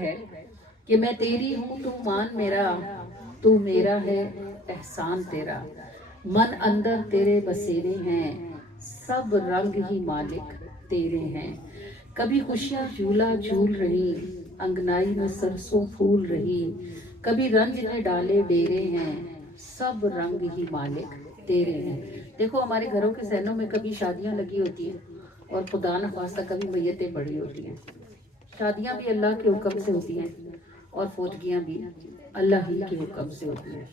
ہے کہ میں تیری ہوں تو مان میرا، تو میرا ہے احسان تیرا، من اندر تیرے بسیرے ہیں، سب رنگ ہی مالک تیرے ہیں۔ کبھی خوشیاں جھولا جھول رہی، انگنائی میں سرسوں پھول رہی، کبھی رنج نے ڈالے ڈیرے ہیں، سب رنگ ہی مالک تیرے ہیں۔ دیکھو ہمارے گھروں کے صحنوں میں کبھی شادیاں لگی ہوتی ہیں اور خدا نخواستہ کبھی میتیں پڑی ہوتی ہیں۔ شادیاں بھی اللہ کے حکم سے ہوتی ہیں اور فوتگیاں بھی اللہ ہی کے حکم سے ہوتی ہیں۔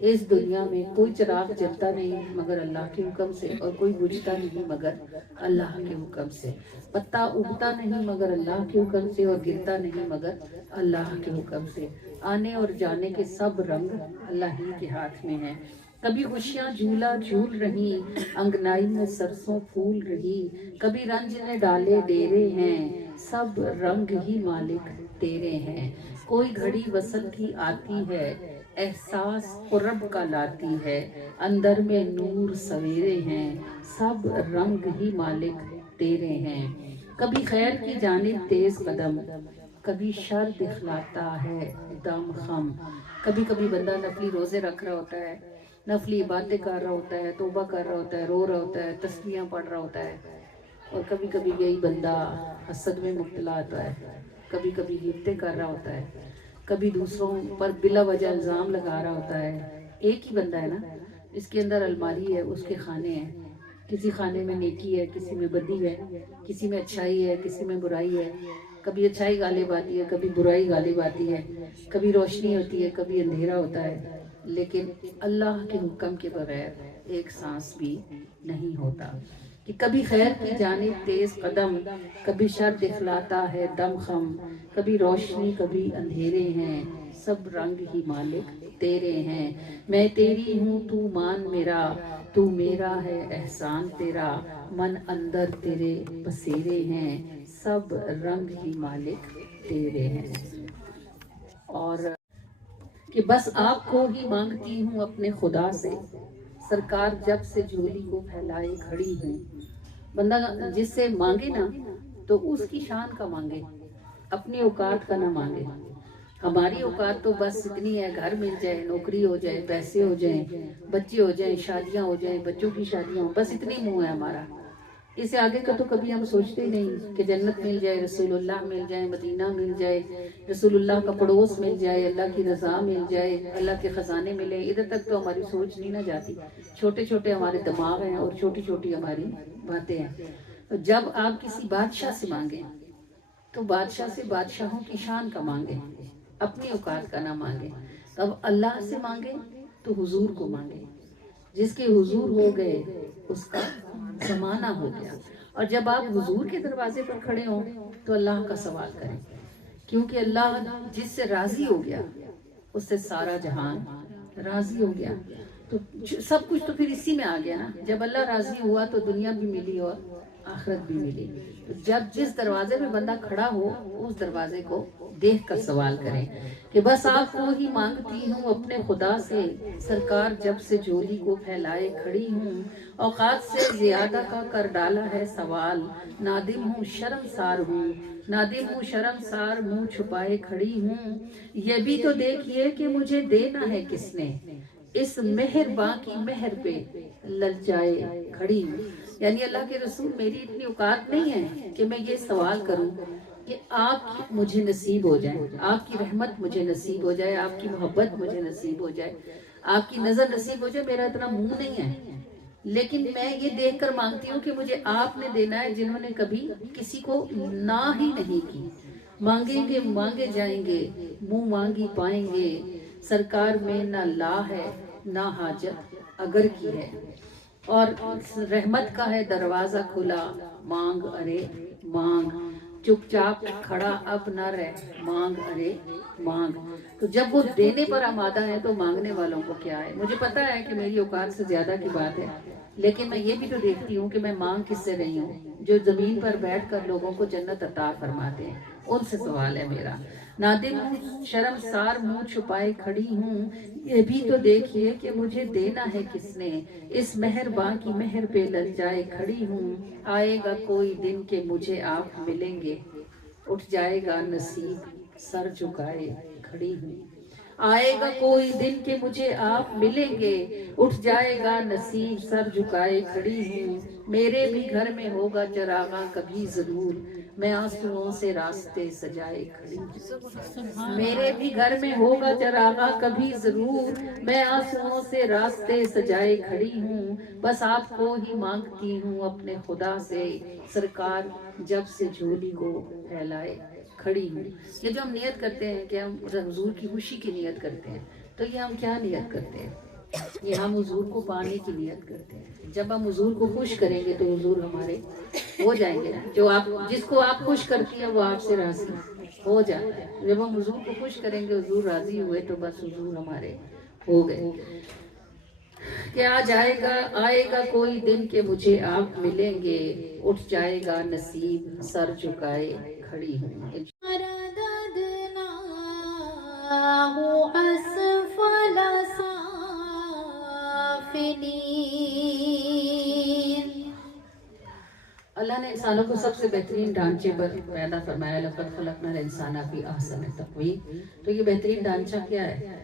اس دنیا میں کوئی چراغ جلتا نہیں مگر اللہ کے حکم سے، اور کوئی بجھتا نہیں مگر اللہ کے حکم سے۔ پتا اگتا نہیں مگر اللہ کے حکم سے، اور گرتا نہیں مگر اللہ کے حکم سے۔ آنے اور جانے کے سب رنگ اللہ ہی کے ہاتھ میں ہیں۔ کبھی خوشیاں جھولا جھول رہی، انگنائی میں سرسوں پھول رہی، کبھی رنج نے ڈالے ڈیرے ہیں، سب رنگ ہی مالک تیرے ہیں۔ کوئی گھڑی وصل کی آتی ہے، احساس قرب کا لاتی ہے، اندر میں نور سویرے ہیں، سب رنگ ہی مالک تیرے ہیں۔ کبھی خیر کی جانب تیز قدم، کبھی شر دکھلاتا ہے دم خم۔ کبھی کبھی بندہ نفلی روزے رکھ رہا ہوتا ہے، نفلی عبادتیں کر رہا ہوتا ہے، توبہ کر رہا ہوتا ہے، رو رہا ہوتا ہے، تسبیحاں پڑھ رہا ہوتا ہے، اور کبھی کبھی یہی بندہ حسد میں مبتلا ہوتا ہے، کبھی کبھی غیبتیں کر رہا ہوتا ہے، کبھی دوسروں پر بلا وجہ الزام لگا رہا ہوتا ہے۔ ایک ہی بندہ ہے نا، اس کے اندر الماری ہے، اس کے خانے ہیں، کسی خانے میں نیکی ہے، کسی میں بدی ہے، کسی میں اچھائی ہے، کسی میں برائی ہے۔ کبھی اچھائی غالب آتی ہے، کبھی برائی غالب آتی ہے، کبھی روشنی ہوتی ہے، کبھی اندھیرا ہوتا ہے، لیکن اللہ کے حکم کے بغیر ایک سانس بھی نہیں ہوتا۔ کہ کبھی خیر کی جانب تیز قدم، کبھی شر دکھلاتا ہے دم خم، کبھی روشنی کبھی اندھیرے ہیں، سب رنگ ہی مالک تیرے ہیں۔ میں تیری ہوں تو مان میرا، تو میرا ہے احسان تیرا، من اندر تیرے بسیرے ہیں، سب رنگ ہی مالک تیرے ہیں۔ اور کہ بس آپ کو ہی مانگتی ہوں اپنے خدا سے، سرکار جب سے جھولی کو پھیلائے کھڑی ہوں۔ بندہ جس سے مانگے نا تو اس کی شان کا مانگے، اپنی اوقات کا نہ مانگے۔ ہماری اوقات تو بس اتنی ہے، گھر مل جائے، نوکری ہو جائے، پیسے ہو جائیں، بچے ہو جائیں، شادیاں ہو جائیں، بچوں کی شادیاں ہوں، بس اتنی منہ ہے ہمارا۔ اس سے آگے کا تو کبھی ہم سوچتے ہی نہیں کہ جنت مل جائے، رسول اللہ مل جائے، مدینہ مل جائے، رسول اللہ کا پڑوس مل جائے، اللہ کی رضا مل جائے، اللہ کے خزانے ملے، ادھر تک تو ہماری سوچ نہیں نہ جاتی۔ چھوٹے چھوٹے ہمارے دماغ ہیں اور چھوٹی چھوٹی ہماری باتیں ہیں۔ جب آپ کسی بادشاہ سے مانگیں تو بادشاہ سے بادشاہوں کی شان کا مانگیں، اپنی اوقات کا نہ مانگیں۔ تب اللہ سے مانگیں تو حضور کو مانگیں، جس کے حضور ہو گئے اس کا زمانہ ہو گیا۔ اور جب آپ حضور کے دروازے پر کھڑے ہوں تو اللہ کا سوال کریں، کیونکہ اللہ جس سے راضی ہو گیا اس سے سارا جہان راضی ہو گیا۔ تو سب کچھ تو پھر اسی میں آ گیا نا، جب اللہ راضی ہوا تو دنیا بھی ملی اور آخرت بھی ملی۔ جب جس دروازے میں بندہ کھڑا ہو اس دروازے کو دیکھ کر سوال کریں کہ بس آپ کو ہی مانگتی ہوں اپنے خدا سے، سرکار جب سے جھولی کو پھیلائے کھڑی ہوں۔ اوقات سے زیادہ کا کر ڈالا ہے سوال، نادم ہوں شرمسار ہوں، نادم ہوں شرمسار، منہ چھپائے کھڑی ہوں۔ یہ بھی تو دیکھیے کہ مجھے دینا ہے کس نے، اس مہرباں کی مہر پہ للچائے کھڑی ہوں۔ یعنی اللہ کے رسول میری اتنی اوقات نہیں ہے کہ میں یہ سوال کروں کہ آپ مجھے نصیب ہو جائیں، آپ کی رحمت مجھے نصیب ہو جائے، آپ کی محبت مجھے نصیب ہو جائے، آپ کی نظر نصیب ہو جائے، میرا اتنا منہ نہیں ہے۔ لیکن میں یہ دیکھ کر مانگتی ہوں کہ مجھے آپ نے دینا ہے، جنہوں نے کبھی کسی کو نہ ہی نہیں کی۔ مانگیں گے مانگے جائیں گے، منہ مانگی پائیں گے، سرکار میں نہ لا ہے نہ حاجت اگر کی ہے، اور رحمت کا ہے دروازہ کھلا، مانگ ارے مانگ، چپ چاپ کھڑا اب نہ رہ، مانگ ارے مانگ۔ تو جب وہ دینے پر آمادہ ہے تو مانگنے والوں کو کیا ہے؟ مجھے پتا ہے کہ میری اوقات سے زیادہ کی بات ہے، لیکن میں یہ بھی تو دیکھتی ہوں کہ میں مانگ کس سے رہی ہوں، جو زمین پر بیٹھ کر لوگوں کو جنت عطا فرماتے ہیں، ان سے سوال ہے میرا۔ نادم ہوں شرمسار، منہ چھپائے کھڑی ہوں، یہ بھی تو دیکھیے کہ مجھے دینا ہے کس نے، اس مہرباں کی مہر پہ للچائے کھڑی ہوں۔ آئے گا کوئی دن کہ مجھے آپ ملیں گے، اٹھ جائے گا نصیب سر جھکائے کھڑی ہوں. آئے گا کوئی دن کہ مجھے آپ ملیں گے, اٹھ جائے گا نصیب سر جھکائے کھڑی ہوں. میرے بھی گھر میں ہوگا چراغاں کبھی ضرور, میں آنسوؤں سے راستے سجائے کھڑی ہوں. میرے بھی گھر میں ہوگا چراغاں کبھی ضرور, میں آنسوؤں سے راستے سجائے کھڑی ہوں. بس آپ کو ہی مانگتی ہوں اپنے خدا سے, سرکار جب سے جھولی کو پھیلائے کھڑی ہوں. یہ جو ہم نیت کرتے ہیں کہ ہم حضور کی خوشی کی نیت کرتے ہیں, تو یہ ہم کیا نیت کرتے ہیں؟ یہ ہم حضور کو پانے کی نیت کرتے ہیں. جب ہم حضور کو خوش کریں گے تو حضور ہمارے ہو جائیں گے. جو آپ جس کو آپ خوش کرتی ہیں وہ آپ سے راضی ہو جاتا ہے. جب ہم حضور کو خوش کریں گے, حضور راضی ہوئے, تو بس حضور ہمارے ہو گئے. کہ آئے گا کوئی دن کہ مجھے آپ ملیں گے, اٹھ جائے گا نصیب سر جھکائے کھڑی ہوں. اللہ نے انسانوں کو سب سے بہترین ڈھانچے پر پیدا فرمایا. لقد خلقنا الانسان فی احسن تقویم. تو یہ بہترین ڈھانچہ کیا ہے؟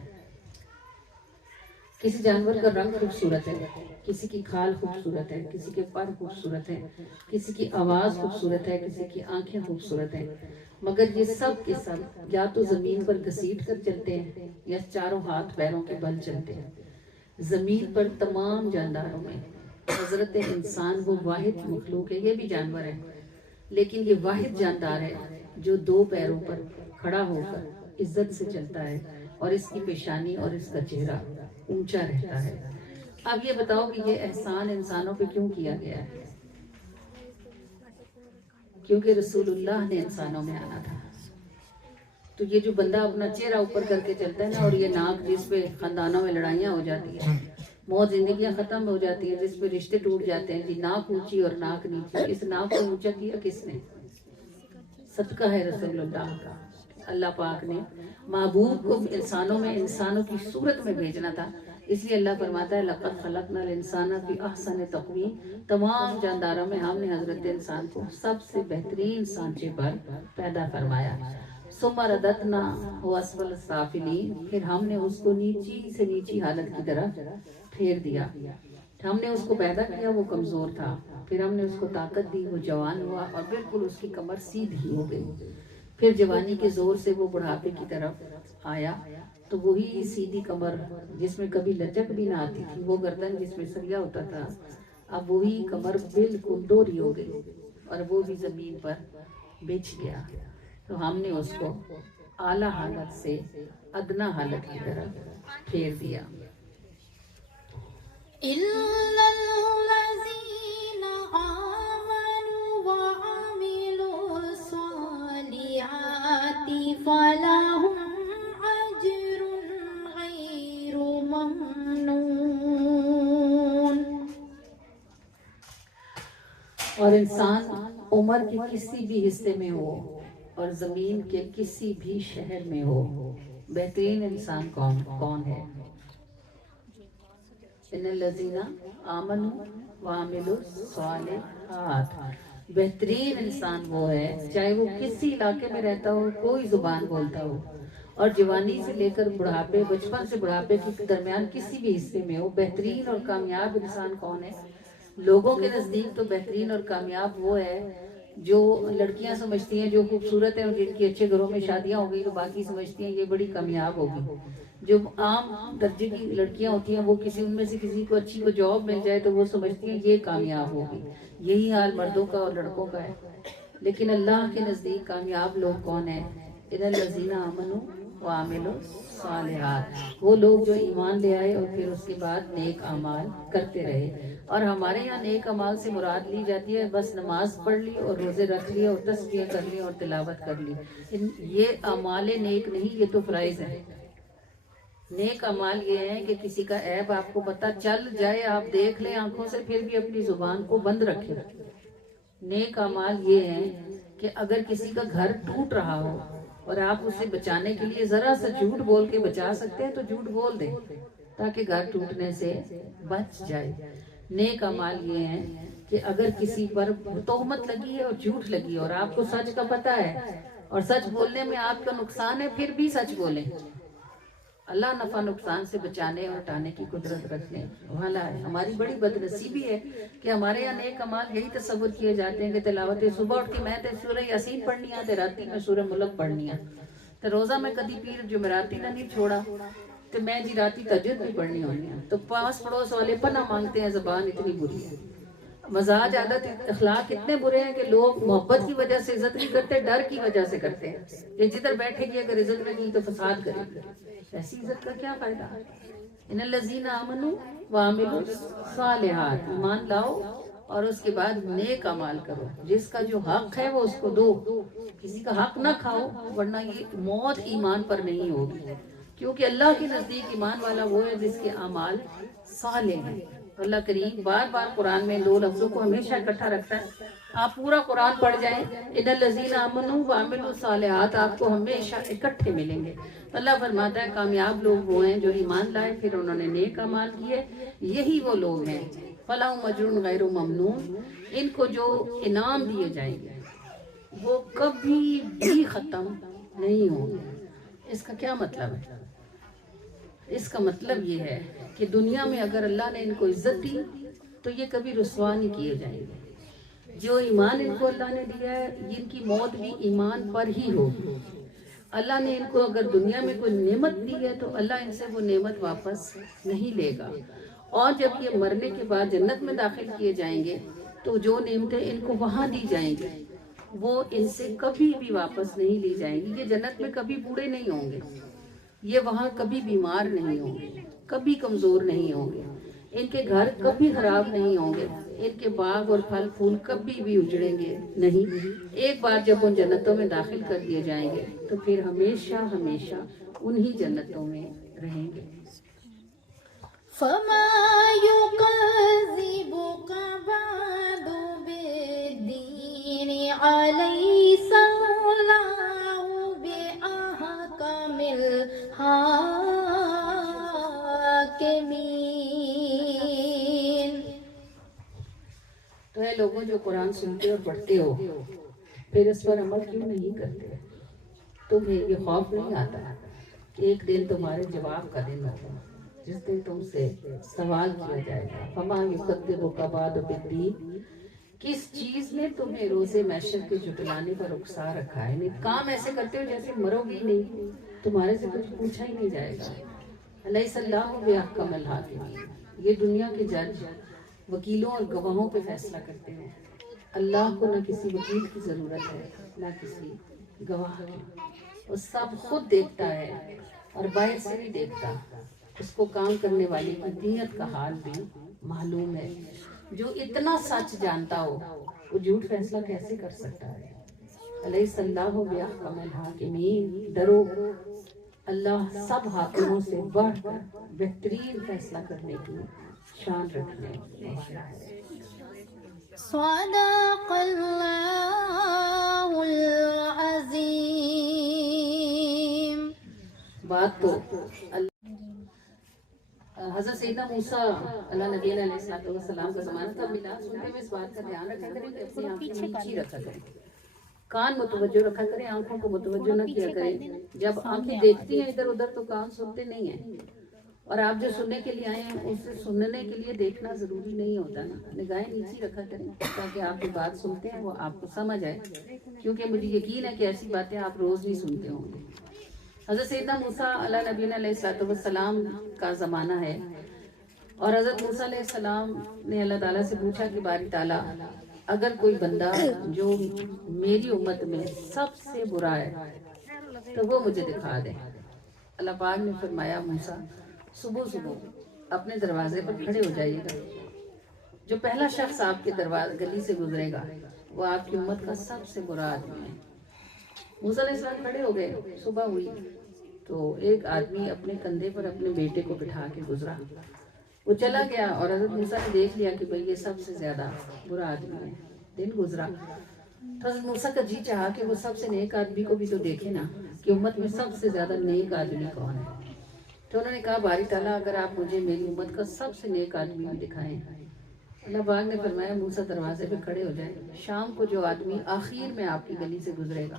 کسی جانور کا رنگ خوبصورت ہے, کسی کی کھال خوبصورت ہے, کسی کے پر خوبصورت ہے, کسی کی آواز خوبصورت ہے, کسی کی آنکھیں خوبصورت ہیں, مگر یہ سب کے سب یا تو زمین پر گھسیٹ کر چلتے ہیں یا چاروں ہاتھ پیروں کے بل چلتے ہیں. زمین پر تمام جانداروں میں حضرت انسان وہ واحد مخلوق ہے. یہ بھی جانور ہے, لیکن یہ واحد جاندار ہے جو دو پیروں پر کھڑا ہو کر عزت سے چلتا ہے, اور اس کی پیشانی اور اس کا چہرہ اونچا رہتا ہے. اب یہ بتاؤ کہ یہ احسان انسانوں پہ کیوں کیا گیا ہے؟ کیونکہ رسول اللہ نے انسانوں میں آنا تھا. تو یہ جو بندہ اپنا چہرہ اوپر کر کے چلتا ہے نا, اور یہ ناک جس پہ خاندانوں میں لڑائیاں ہو جاتی ہیں, موت زندگیاں ختم ہو جاتی ہیں, جس پہ رشتے ٹوٹ جاتے ہیں, جی ناک اونچی اور ناک نیچی, اس ناک کو اونچا کیا کس نے؟ صدقہ ہے رسول اللہ کا. اللہ پاک نے محبوب کو انسانوں میں انسانوں کی صورت میں بھیجنا تھا, اس لیے اللہ فرماتا ہے لقد خلقنا الانسان فی احسن تقویم. تمام جانداروں میں ہم نے حضرت انسان کو سب سے بہترین سانچے پر پیدا فرمایا. ثم رددناہ اسفل سافلین. پھر ہم نے اس کو نیچی سے نیچی حالت کی طرف پھیر دیا. ہم نے اس کو پیدا کیا, وہ کمزور تھا, پھر ہم نے اس کو طاقت دی, وہ جوان ہوا, اور بالکل اس کی کمر سیدھی ہو گئی. پھر جوانی کے زور سے وہ بڑھاپے کی طرف آیا, تو وہی سیدھی کمر جس میں کبھی لچک بھی نہ آتی تھی, وہ گردن جس میں سریا ہوتا تھا, اب وہی کمر بالکل ڈوری ہو گئی, اور وہ بھی زمین پر بچھ گیا. تو ہم نے اس کو اعلیٰ حالت سے ادنا حالت کی طرف پھیر دیا. إِلَّا الَّذِينَ آمَنُوا وَعَمِلُوا الصَّالِحَاتِ فَلَهُمْ أَجْرٌ غَيْرُ مَمْنُونٍ. اور انسان عمر کے کسی بھی حصے میں ہو اور زمین کے کسی بھی شہر میں ہو, بہترین انسان کون ہے؟ ان الذین آمنوا وعملوا الصالحات. بہترین انسان وہ ہے چاہے وہ کسی علاقے میں رہتا ہو, کوئی زبان بولتا ہو, اور جوانی سے لے کر بڑھاپے, بچپن سے بڑھاپے کے درمیان کسی بھی حصے میں ہو. بہترین اور کامیاب انسان کون ہے؟ لوگوں کے نزدیک تو بہترین اور کامیاب وہ ہے جو لڑکیاں سمجھتی ہیں جو خوبصورت ہیں, اور جن کی اچھے گھروں میں شادیاں ہو گئی تو باقی سمجھتی ہیں یہ بڑی کامیاب ہوگی. جو عام درجے کی لڑکیاں ہوتی ہیں, وہ کسی ان میں سے کسی کو اچھی کو جاب مل جائے تو وہ سمجھتی ہیں یہ کامیاب ہوگی. یہی حال مردوں کا اور لڑکوں کا ہے. لیکن اللہ کے نزدیک کامیاب لوگ کون ہیں؟ ان الذین آمنوا وعملوا الصالحات. وہ لوگ جو ایمان لے آئے اور پھر اس کے بعد نیک اعمال کرتے رہے. اور ہمارے یہاں نیک اعمال سے مراد لی جاتی ہے بس نماز پڑھ لی اور روزے رکھ لیے اور تسبیح کر لی اور تلاوت کر لی. یہ اعمال نیک نہیں, یہ تو فرائض ہے. نیک اعمال یہ ہیں کہ کسی کا عیب آپ کو پتہ چل جائے, آپ دیکھ لیں آنکھوں سے, پھر بھی اپنی زبان کو بند رکھیں. نیک اعمال یہ ہیں کہ اگر کسی کا گھر ٹوٹ رہا ہو اور آپ اسے بچانے کے لیے ذرا سا جھوٹ بول کے بچا سکتے ہیں تو جھوٹ بول دیں تاکہ گھر ٹوٹنے سے بچ جائے. نیک اعمال یہ ہیں کہ اگر کسی پر تہمت لگی ہے اور جھوٹ لگی ہے اور آپ کو سچ کا پتہ ہے, اور سچ بولنے میں آپ کا نقصان ہے پھر بھی سچ بولیں. اللہ نفع نقصان سے بچانے اور ہٹانے کی قدرت رکھنے والا ہے. ہماری بڑی بدنصیبی ہے کہ ہمارے یہاں نیک اعمال یہی تصور کیے جاتے ہیں کہ تلاوت صبح اٹھ کے میں تے سورہ یاسین پڑھنی ہے تے راتی میں سورہ ملک پڑھنی ہے تے روزہ میں کدی پیر جمعراتی نہ نہیں چھوڑا تے میں جی راتی تہجد بھی پڑھنی ہونی ہے. تو پاس پڑوس والے پناہ مانگتے ہیں. زبان اتنی بری ہے, مزاج عادت اخلاق اتنے برے ہیں کہ لوگ محبت کی وجہ سے عزت نہیں کرتے, ڈر کی وجہ سے کرتے ہیں کہ جدھر بیٹھے گی اگر عزت میں کی تو فساد کرے گی. ایسی عزت کا کیا فائدہ؟ ان الذین آمنوا وعملوا الصالحات, ایمان لاؤ اور اس کے بعد نیک اعمال کرو. جس کا جو حق ہے وہ اس کو دو, کسی کا حق نہ کھاؤ ورنہ یہ موت ایمان پر نہیں ہوگی. کیونکہ اللہ کے نزدیک ایمان والا وہ ہے جس کے اعمال صالح ہیں. اللہ کریم بار بار قرآن میں دو لفظوں کو ہمیشہ اکٹھا رکھتا ہے. آپ پورا قرآن پڑھ جائیں, ان الذین آمنوا وعملوا الصالحات آپ کو ہمیشہ اکٹھے ملیں گے. اللہ فرماتا ہے کامیاب لوگ وہ ہیں جو ایمان لائے پھر انہوں نے نیک اعمال کیے, یہی وہ لوگ ہیں فلہم اجر غیر ممنون, ان کو جو انعام دیے جائیں گے وہ کبھی بھی ختم نہیں ہوں گے. اس کا کیا مطلب ہے؟ اس کا مطلب یہ ہے کہ دنیا میں اگر اللہ نے ان کو عزت دی تو یہ کبھی رسوا نہیں کیے جائیں گے. جو ایمان ان کو اللہ نے دیا ہے ان کی موت بھی ایمان پر ہی ہوگی. اللہ نے ان کو اگر دنیا میں کوئی نعمت دی ہے تو اللہ ان سے وہ نعمت واپس نہیں لے گا, اور جب یہ مرنے کے بعد جنت میں داخل کیے جائیں گے تو جو نعمتیں ان کو وہاں دی جائیں گی وہ ان سے کبھی بھی واپس نہیں لی جائیں گی. یہ جنت میں کبھی بوڑھے نہیں ہوں گے, یہ وہاں کبھی بیمار نہیں ہوں گے, کبھی کمزور نہیں ہوں گے, ان کے گھر کبھی خراب نہیں ہوں گے, ان کے باغ اور پھل پھول کبھی بھی اجڑیں گے نہیں. ایک بار جب ان جنتوں میں داخل کر دیے جائیں گے تو پھر ہمیشہ ہمیشہ انہی جنتوں میں رہیں گے. فما يكذبك بعد بالدين أليس الله بأحكم الحاكمين. تو اے لوگوں جو قرآن سنتے اور پڑھتے ہو پھر اس پر عمل کیوں نہیں کرتے؟ تمہیں یہ خوف نہیں آتا کہ ایک دن تمہارے جواب کا دن ہوگا جس دن تم سے سوال کیا جائے گا. فما یکذبک بعد بالدین, کس چیز نے تمہیں روز محشر کے جھٹلانے پر اکسا رکھا ہے؟ یعنی کام ایسے کرتے ہو جیسے مرو گی نہیں, تمہارے سے کچھ پوچھا ہی نہیں جائے گا. الیس اللہ بأحکم الحاکمین, یہ دنیا کے جج وکیلوں اور گواہوں پہ فیصلہ کرتے ہیں. اللہ کو نہ کسی وکیل کی ضرورت ہے نہ کسی گواہ کی, وہ سب خود دیکھتا ہے اور باہر سے نہیں دیکھتا. اس کو کام کرنے والے کی نیت کا حال بھی معلوم ہے. جو اتنا سچ جانتا ہو وہ جھوٹ فیصلہ کیسے کر سکتا ہے؟ الیس اللہ بأحکم الحاکمین, ڈرو اللہ سب حاکموں سے بڑھ کر بہترین فیصلہ کرنے کی شان رکھنے والا ہے. صدق اللہ العظیم. بات تو حضرت سیدنا موسیٰ اللہ نبی علیہ السلام کا زمانہ تھا. میلاد سنتے ہوئے اس بات کا دھیان رکھا کریں کہ اپنی آنکھیں نیچی رکھا کریں, کان متوجہ رکھا کریں, آنکھوں کو متوجہ نہ کیا کریں. جب آنکھیں دیکھتی ہیں ادھر ادھر تو کان سنتے نہیں ہیں, اور آپ جو سننے کے لیے آئے ہیں اسے سننے کے لیے دیکھنا ضروری نہیں ہوتا نا. نگاہیں نیچی رکھا کریں تاکہ آپ جو بات سنتے ہیں وہ آپ کو سمجھ آئے, کیونکہ مجھے یقین ہے کہ ایسی باتیں آپ روز نہیں سنتے ہوں گے. حضرت سیدنا موسیٰ اللہ نبی علیہ السلام کا زمانہ ہے, اور حضرت موسیٰ علیہ السلام نے اللہ تعالیٰ سے پوچھا کہ باری تعالیٰ اگر کوئی بندہ جو میری امت میں سب سے برا ہے تو وہ مجھے دکھا دے. اللہ پاک نے فرمایا موسیٰ صبح صبح اپنے دروازے پر کھڑے ہو جائیے گا, جو پہلا شخص آپ کے گلی سے گزرے گا وہ آپ کی امت کا سب سے برا آدمی ہے. موسیٰ علیہ السلام کھڑے ہو گئے, صبح ہوئی تو ایک آدمی اپنے کندھے پر اپنے بیٹے کو بٹھا کے گزرا. وہ چلا گیا اور حضرت موسیٰ نے دیکھ لیا کہ بھئی یہ سب سے زیادہ برا آدمی ہے. دن گزرا تو حضرت موسیٰ کا جی چاہا کہ وہ سب سے نیک آدمی کو بھی تو دیکھے نا کہ امت میں سب سے زیادہ نیک آدمی کون ہے. تو انہوں نے کہا باری تعالیٰ اگر آپ مجھے میری امت کا سب سے نیک آدمی بھی دکھائیں. اللہ پاک نے فرمایا موسیٰ دروازے پہ کھڑے ہو جائیں, شام کو جو آدمی آخر میں آپ کی گلی سے گزرے گا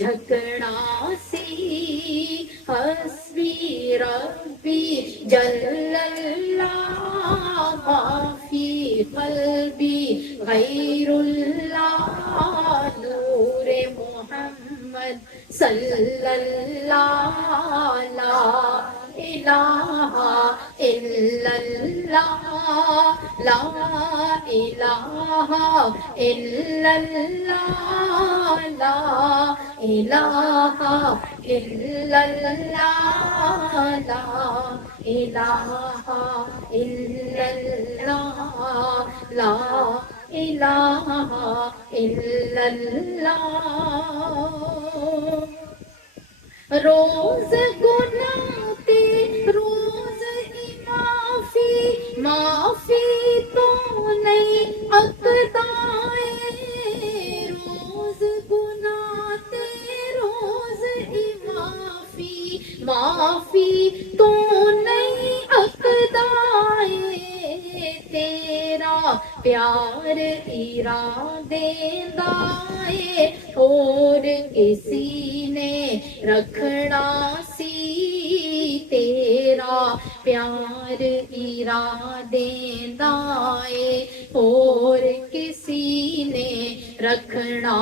جھکڑا سی حسبی ربی جل اللہ معافی قلبی غیر اللہ نور محمد صلی اللہ لا الہ الا اللہ لا الہ الا اللہ لا الہ الا اللہ لا الہ الا اللہ لا الہ الا اللہ روز گناتے روز معافی معافی تو نہیں اقدائے روز گناتے روز معافی معافی تو نہیں اقدائے تیرا پیار ارادے دائے اور کسی نے رکھنا سی تیرا پیار ارادے دائے اور کسی نے رکھنا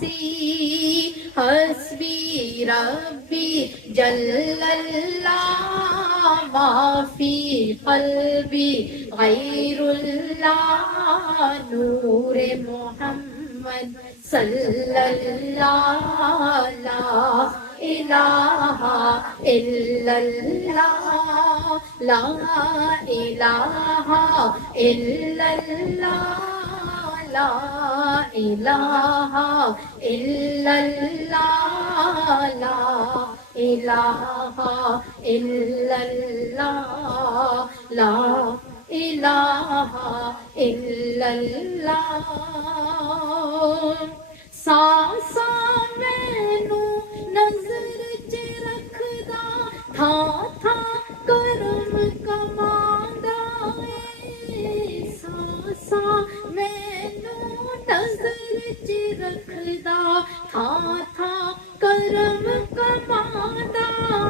سی حسبی ربی جل اللہ معافی قلبی غیر اللہ نور محمد صلی اللہ لا الہ الا اللہ لا الہ الا اللہ لا الہ الا اللہ لا الہ الا اللہ لا الہ الا اللہ سانساں مینوں نظر چ رکھدا تھا تھا کرم کماندا اے سانساں مینوں نظر چ رکھدا تھا تھا کرم کماندا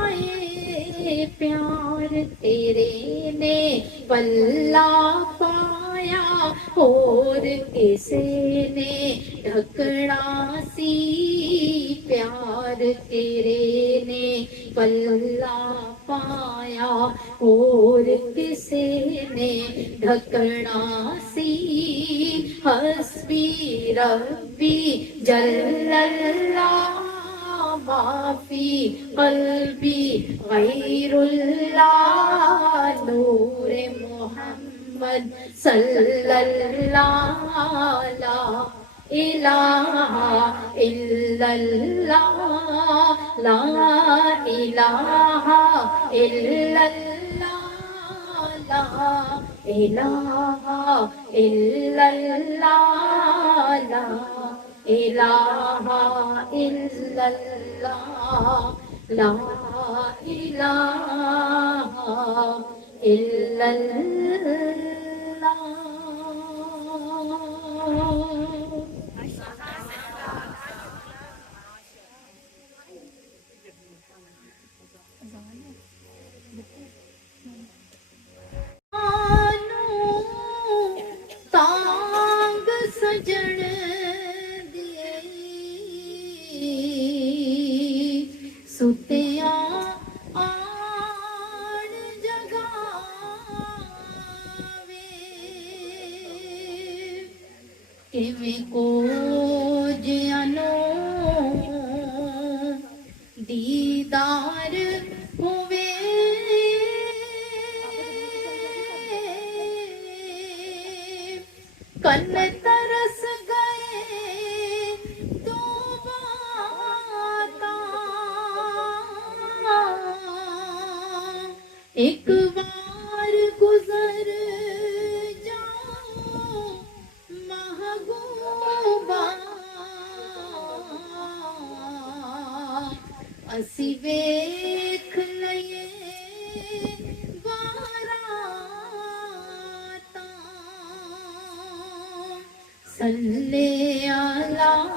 اے پیار تیرے نے پلہ پایا اور کسے نے ڈھکنا سی پیار تیرے نے پلہ پایا اور کسے نے ڈھکنا سی حسبی ربی جل اللہ معافی قلبی غیر اللہ نور محمد صلی اللہ لا الہ الا اللہ لا الہ الا اللہ لا الہ الا اللہ لا الہ الا اللہ لا الہ الا اللہ تانگ سجن سُتیاں آن جگاوے کیویں کوجیاں دیدار ہووے کن ترس گئے تو ایک بار گزر جاؤ محبوبہ اسی ویکھ لئیے باراتا صلی علی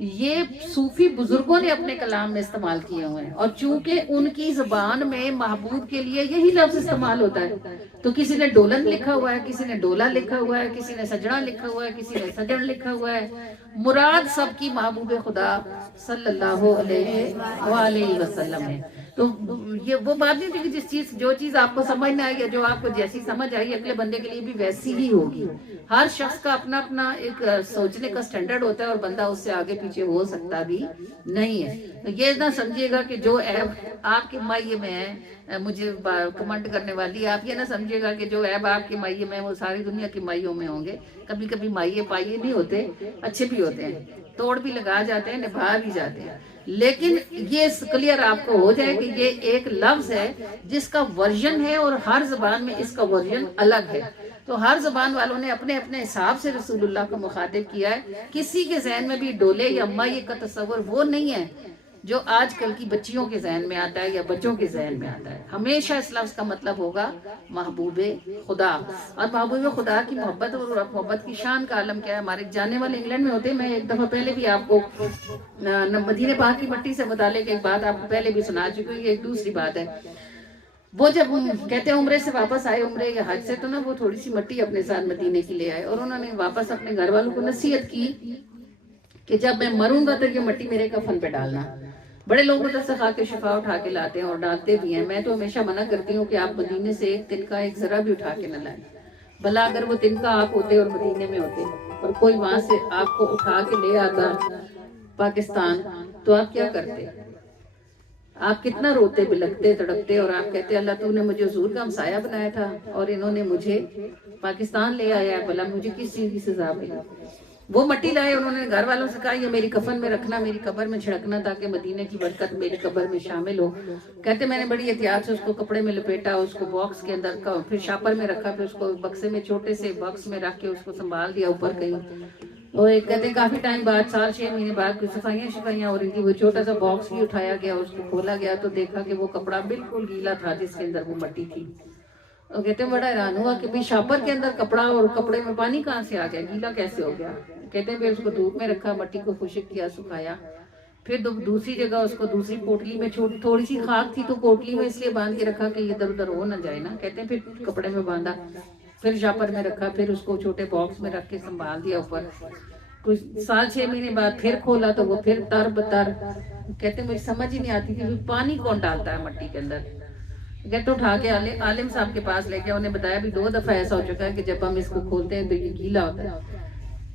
یہ صوفی بزرگوں نے اپنے کلام میں استعمال کیے ہوئے ہیں، اور چونکہ ان کی زبان میں محبوب کے لیے یہی لفظ استعمال ہوتا ہے، تو کسی نے ڈولن لکھا ہوا ہے، کسی نے ڈولا لکھا ہوا ہے، کسی نے سجڑا لکھا ہوا ہے، کسی نے سجڑ لکھا ہوا ہے، مراد سب کی محبوب خدا صلی اللہ علیہ وآلہ وسلم ہے۔ تو یہ وہ بات نہیں تھی کہ جو چیز آپ کو سمجھ نہ آئی یا جو آپ کو جیسی سمجھ آئی اگلے بندے کے لیے بھی ویسی ہی ہوگی۔ ہر شخص کا اپنا اپنا ایک سوچنے کا سٹینڈرڈ ہوتا ہے، اور بندہ اس سے آگے پیچھے ہو سکتا بھی نہیں ہے۔ تو یہ نہ سمجھیے گا کہ جو عیب آپ کے مائیے میں ہے، مجھے کمنٹ کرنے والی، آپ یہ نہ سمجھیے گا کہ جو عیب آپ کے مائیے میں وہ ساری دنیا کی مائیوں میں ہوں گے۔ کبھی کبھی مائیے پائیے نہیں ہوتے، اچھے بھی ہوتے ہیں، توڑ بھی لگا جاتے ہیں، نبھا بھی جاتے ہیں، لیکن یہ کلیئر آپ کو ہو جائے کہ یہ ایک لفظ ہے جس کا ورژن ہے، اور ہر زبان میں اس کا ورژن الگ ہے۔ تو ہر زبان والوں نے اپنے اپنے حساب سے رسول اللہ کو مخاطب کیا ہے۔ کسی کے ذہن میں بھی ڈولے یا مائی کا تصور وہ نہیں ہے جو آج کل کی بچیوں کے ذہن میں آتا ہے یا بچوں کے ذہن میں آتا ہے۔ ہمیشہ اس لفظ کا مطلب ہوگا محبوب خدا، اور محبوب خدا کی محبت اور محبت کی شان کا عالم کیا ہے۔ ہمارے جانے والے انگلینڈ میں ہوتے ہیں، میں ایک دفعہ پہلے بھی آپ کو مدینہ پاک کی مٹی سے متعلق ایک بات آپ کو پہلے بھی سنا چکی ہوں، یہ ایک دوسری بات ہے۔ وہ جب کہتے ہیں عمرے سے واپس آئے، عمرے یا حج سے، تو نا وہ تھوڑی سی مٹی اپنے ساتھ مدینے کی لے آئے، اور انہوں نے واپس اپنے گھر والوں کو نصیحت کی کہ جب میں مروں گا تو یہ مٹی میرے کفن پہ ڈالنا۔ بڑے لوگ ادھر سے خاک شفا اٹھا کے لاتے ہیں اور ڈالتے بھی ہیں، میں تو ہمیشہ منع کرتی ہوں کہ آپ مدینے سے ایک تنکا ایک ذرہ بھی اٹھا کے نہ لائیں۔ بھلا اگر وہ تنکا آپ ہوتے اور مدینے میں ہوتے اور کوئی وہاں سے آپ کو اٹھا کے لے آتا پاکستان، تو آپ کیا کرتے؟ آپ کتنا روتے بلکتے تڑپتے، اور آپ کہتے اللہ تو نے مجھے حضور کا ہمسایہ بنایا تھا اور انہوں نے مجھے پاکستان لے آیا ہے، بھلا مجھے کس چیز کی سزا ملی؟ وہ مٹی لائے، انہوں نے گھر والوں سے کہا یہ میری کفن میں رکھنا، میری قبر میں چھڑکنا، تاکہ مدینے کی برکت میری قبر میں شامل ہو۔ کہتے میں نے بڑی احتیاط سے اس کو کپڑے میں لپیٹا، اس کو باکس کے اندر پھر شاپر میں رکھا، پھر اس کو بکسے میں چھوٹے سے باکس میں رکھ کے اس کو سنبھال دیا اوپر کہیں۔ اور ایک کہتے ہیں کافی ٹائم بعد، 6 مہینے بعد کوئی صفائیاں ہو رہی تھی، وہ چھوٹا سا باکس بھی اٹھایا گیا، اس کو کھولا گیا تو دیکھا کہ وہ کپڑا بالکل گیلا تھا جس کے اندر وہ مٹی تھی۔ اور کہتے ہیں بڑا حیران ہوا کہ بھی شاپر کے اندر کپڑا اور کپڑے میں پانی کہاں سے آ گیا، گیلا کیسے ہو گیا؟ کہتے ہیں پھر اس کو دھوپ میں رکھا، مٹی کو خشک کیا، سکھایا، پھر دوسری جگہ اس کو دوسری پوٹلی میں تھوڑی سی خاک تھی تو پوٹلی میں اس لیے باندھ کے رکھا کہ ادھر ادھر ہو نہ جائے نا، کہتے ہیں پھر کپڑے میں باندھا، پھر شاپر میں رکھا، پھر اس کو چھوٹے باکس میں رکھ کے سنبھال دیا اوپر۔ کچھ 6 مہینے بعد پھر کھولا تو وہ پھر تر بتر۔ کہتے ہیں مجھے سمجھ ہی نہیں آتی کہ پانی کون ڈالتا ہے مٹی کے اندر۔ کہتے اٹھا کے عالم صاحب کے پاس لے کے انہیں بتایا بھی 2 دفعہ ایسا ہو چکا ہے کہ جب ہم اس کو کھولتے ہیں تو یہ گیلا ہوتا ہے۔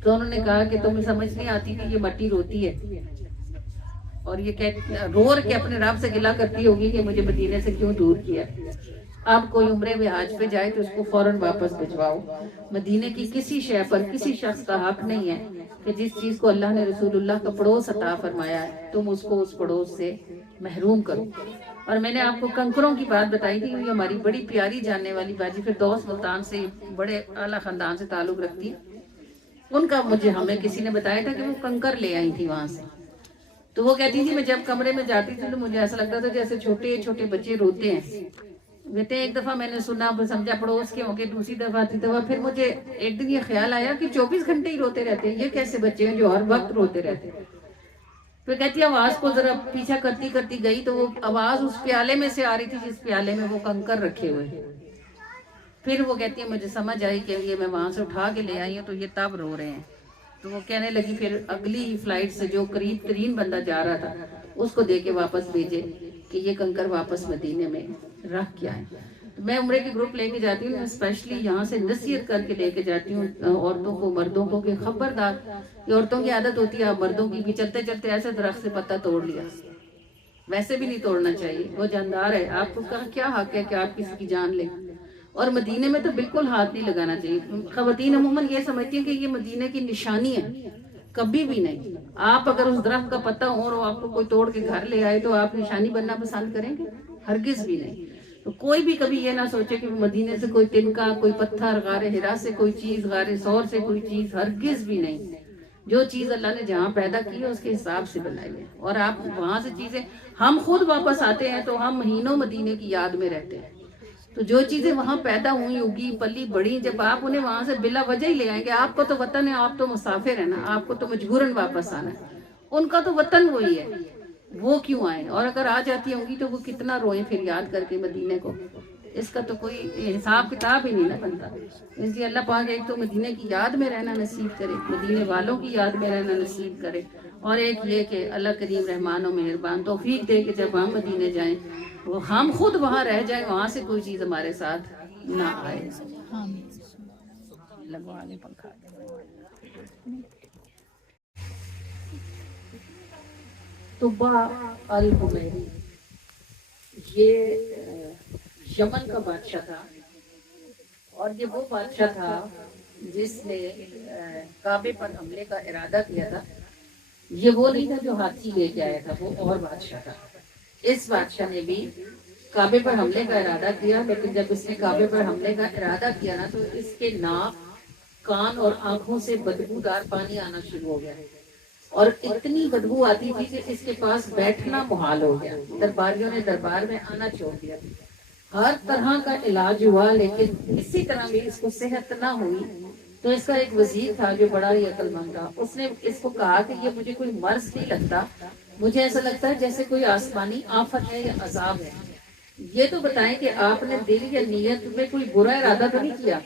تو انہوں نے کہا کہ تمہیں سمجھ نہیں آتی کہ یہ مٹی روتی ہے، اور یہ رو کے اپنے رب سے گلا کرتی ہوگی کہ مجھے مدینے سے کیوں دور کیا۔ اب کوئی عمرے میں حج پہ جائے تو اس کو فوراً واپس بھجواؤ۔ مدینے کی کسی شے پر کسی شخص کا حق نہیں ہے کہ جس چیز کو اللہ نے رسول اللہ کا پڑوس عطا فرمایا ہے تم اس کو اس پڑوس سے محروم کرو۔ اور میں نے آپ کو کنکروں کی بات بتائی تھی، یہ ہماری بڑی پیاری جاننے والی باجی فردوس ملتان سے بڑے اعلیٰ خاندان سے تعلق رکھتی ہے، ان کا ہمیں کسی نے بتایا تھا کہ وہ کنکر لے آئی تھی وہاں سے۔ تو وہ کہتی تھی میں جب کمرے میں جاتی تھی تو مجھے ایسا لگتا تھا جیسے چھوٹے چھوٹے بچے روتے ہیں۔ کہتے ہیں ایک دفعہ میں نے سنا، سمجھا پڑوس کے ہوں گے، دوسری دفعہ تیسری دفعہ پھر مجھے ایک دن یہ خیال آیا کہ 24 گھنٹے ہی روتے رہتے ہیں، یہ کیسے بچے ہیں جو ہر وقت روتے رہتے ہیں؟ پھر کہتی ہے آواز کو ذرا پیچھا کرتی کرتی گئی تو وہ آواز اس پیالے میں سے آ رہی تھی جس پیالے میں وہ کنکر رکھے ہوئے۔ پھر وہ کہتی ہے مجھے سمجھ آئی کہ یہ میں وہاں سے اٹھا کے لے آئی ہوں تو یہ تب رو رہے ہیں۔ تو وہ کہنے لگی پھر اگلی فلائٹ سے جو قریب ترین بندہ جا رہا تھا اس کو دے کے واپس بھیجے کہ یہ کنکر واپس مدینے میں رکھ کے آئے۔ میں عمرے کے گروپ لے کے جاتی ہوں، اسپیشلی یہاں سے نصیحت کر کے لے کے جاتی ہوں عورتوں کو، مردوں کو کہ خبردار، یہ عورتوں کی عادت ہوتی ہے مردوں کی بھی، چلتے چلتے ایسے درخت سے پتہ توڑ لیا، ویسے بھی نہیں توڑنا چاہیے، وہ جاندار ہے، آپ کو کیا حق ہے کہ آپ کسی کی جان لیں؟ اور مدینے میں تو بالکل ہاتھ نہیں لگانا چاہیے۔ خواتین عموماً یہ سمجھتی ہیں کہ یہ مدینے کی نشانی ہے، کبھی بھی نہیں۔ آپ اگر اس درخت کا پتہ ہو اور آپ کو کوئی توڑ کے گھر لے آئے تو آپ نشانی بننا پسند کریں گے؟ ہرگز بھی نہیں۔ تو کوئی بھی کبھی یہ نہ سوچے کہ مدینے سے کوئی تنکا، کوئی پتھر، غار ہرا سے کوئی چیز، غار سور سے کوئی چیز، ہرگز بھی نہیں۔ جو چیز اللہ نے جہاں پیدا کی ہے اس کے حساب سے بنائی ہے، اور آپ وہاں سے چیزیں، ہم خود واپس آتے ہیں تو ہم مہینوں مدینے کی یاد میں رہتے ہیں۔ تو جو چیزیں وہاں پیدا ہوئی، اگی پلی بڑی، جب آپ انہیں وہاں سے بلا وجہ ہی لے آئیں گے، آپ کو تو وطن ہے، آپ تو مسافر ہیں نا، آپ کو تو مجبوراً واپس آنا ہے۔ ان کا تو وطن وہی ہے، وہ کیوں آئے؟ اور اگر آ جاتی ہوں گی تو وہ کتنا روئیں پھر یاد کر کے مدینے کو، اس کا تو کوئی حساب کتاب ہی نہیں نا بنتا۔ اس لیے اللہ پاک ایک تو مدینے کی یاد میں رہنا نصیب کرے، مدینے والوں کی یاد میں رہنا نصیب کرے، اور ایک یہ کہ اللہ کریم رحمان و مہربان توفیق دے کہ جب ہم مدینے جائیں وہ ہم خود وہاں رہ جائیں، وہاں سے کوئی چیز ہمارے ساتھ نہ آئے۔ لگوا لیں پنکھا۔ طبع الحمیری یہ یمن کا بادشاہ تھا، اور یہ وہ بادشاہ تھا جس نے کعبے پر حملے کا ارادہ کیا تھا۔ یہ وہ نہیں تھا جو ہاتھی لے کے آیا تھا، وہ اور بادشاہ تھا۔ اس بادشاہ نے بھی کعبے پر حملے کا ارادہ کیا، لیکن جب اس نے کعبے پر حملے کا ارادہ کیا نا تو اس کے ناک، کان اور آنکھوں سے بدبودار پانی آنا شروع ہو گیا، اور اتنی بدبو آتی تھی کہ اس کے پاس بیٹھنا محال ہو گیا۔ درباریوں نے دربار میں آنا چھوڑ دیا، ہر طرح کا علاج ہوا، لیکن کسی طرح بھی اس کو صحت نہ ہوئی۔ تو اس کا ایک وزیر تھا جو بڑا ہی عقل مند تھا، اس نے اس کو کہا کہ یہ مجھے کوئی مرض نہیں لگتا، مجھے ایسا لگتا ہے جیسے کوئی آسمانی آفت ہے یا عذاب ہے، یہ تو بتائیں کہ آپ نے دل یا نیت میں کوئی برا ارادہ تو نہیں کیا؟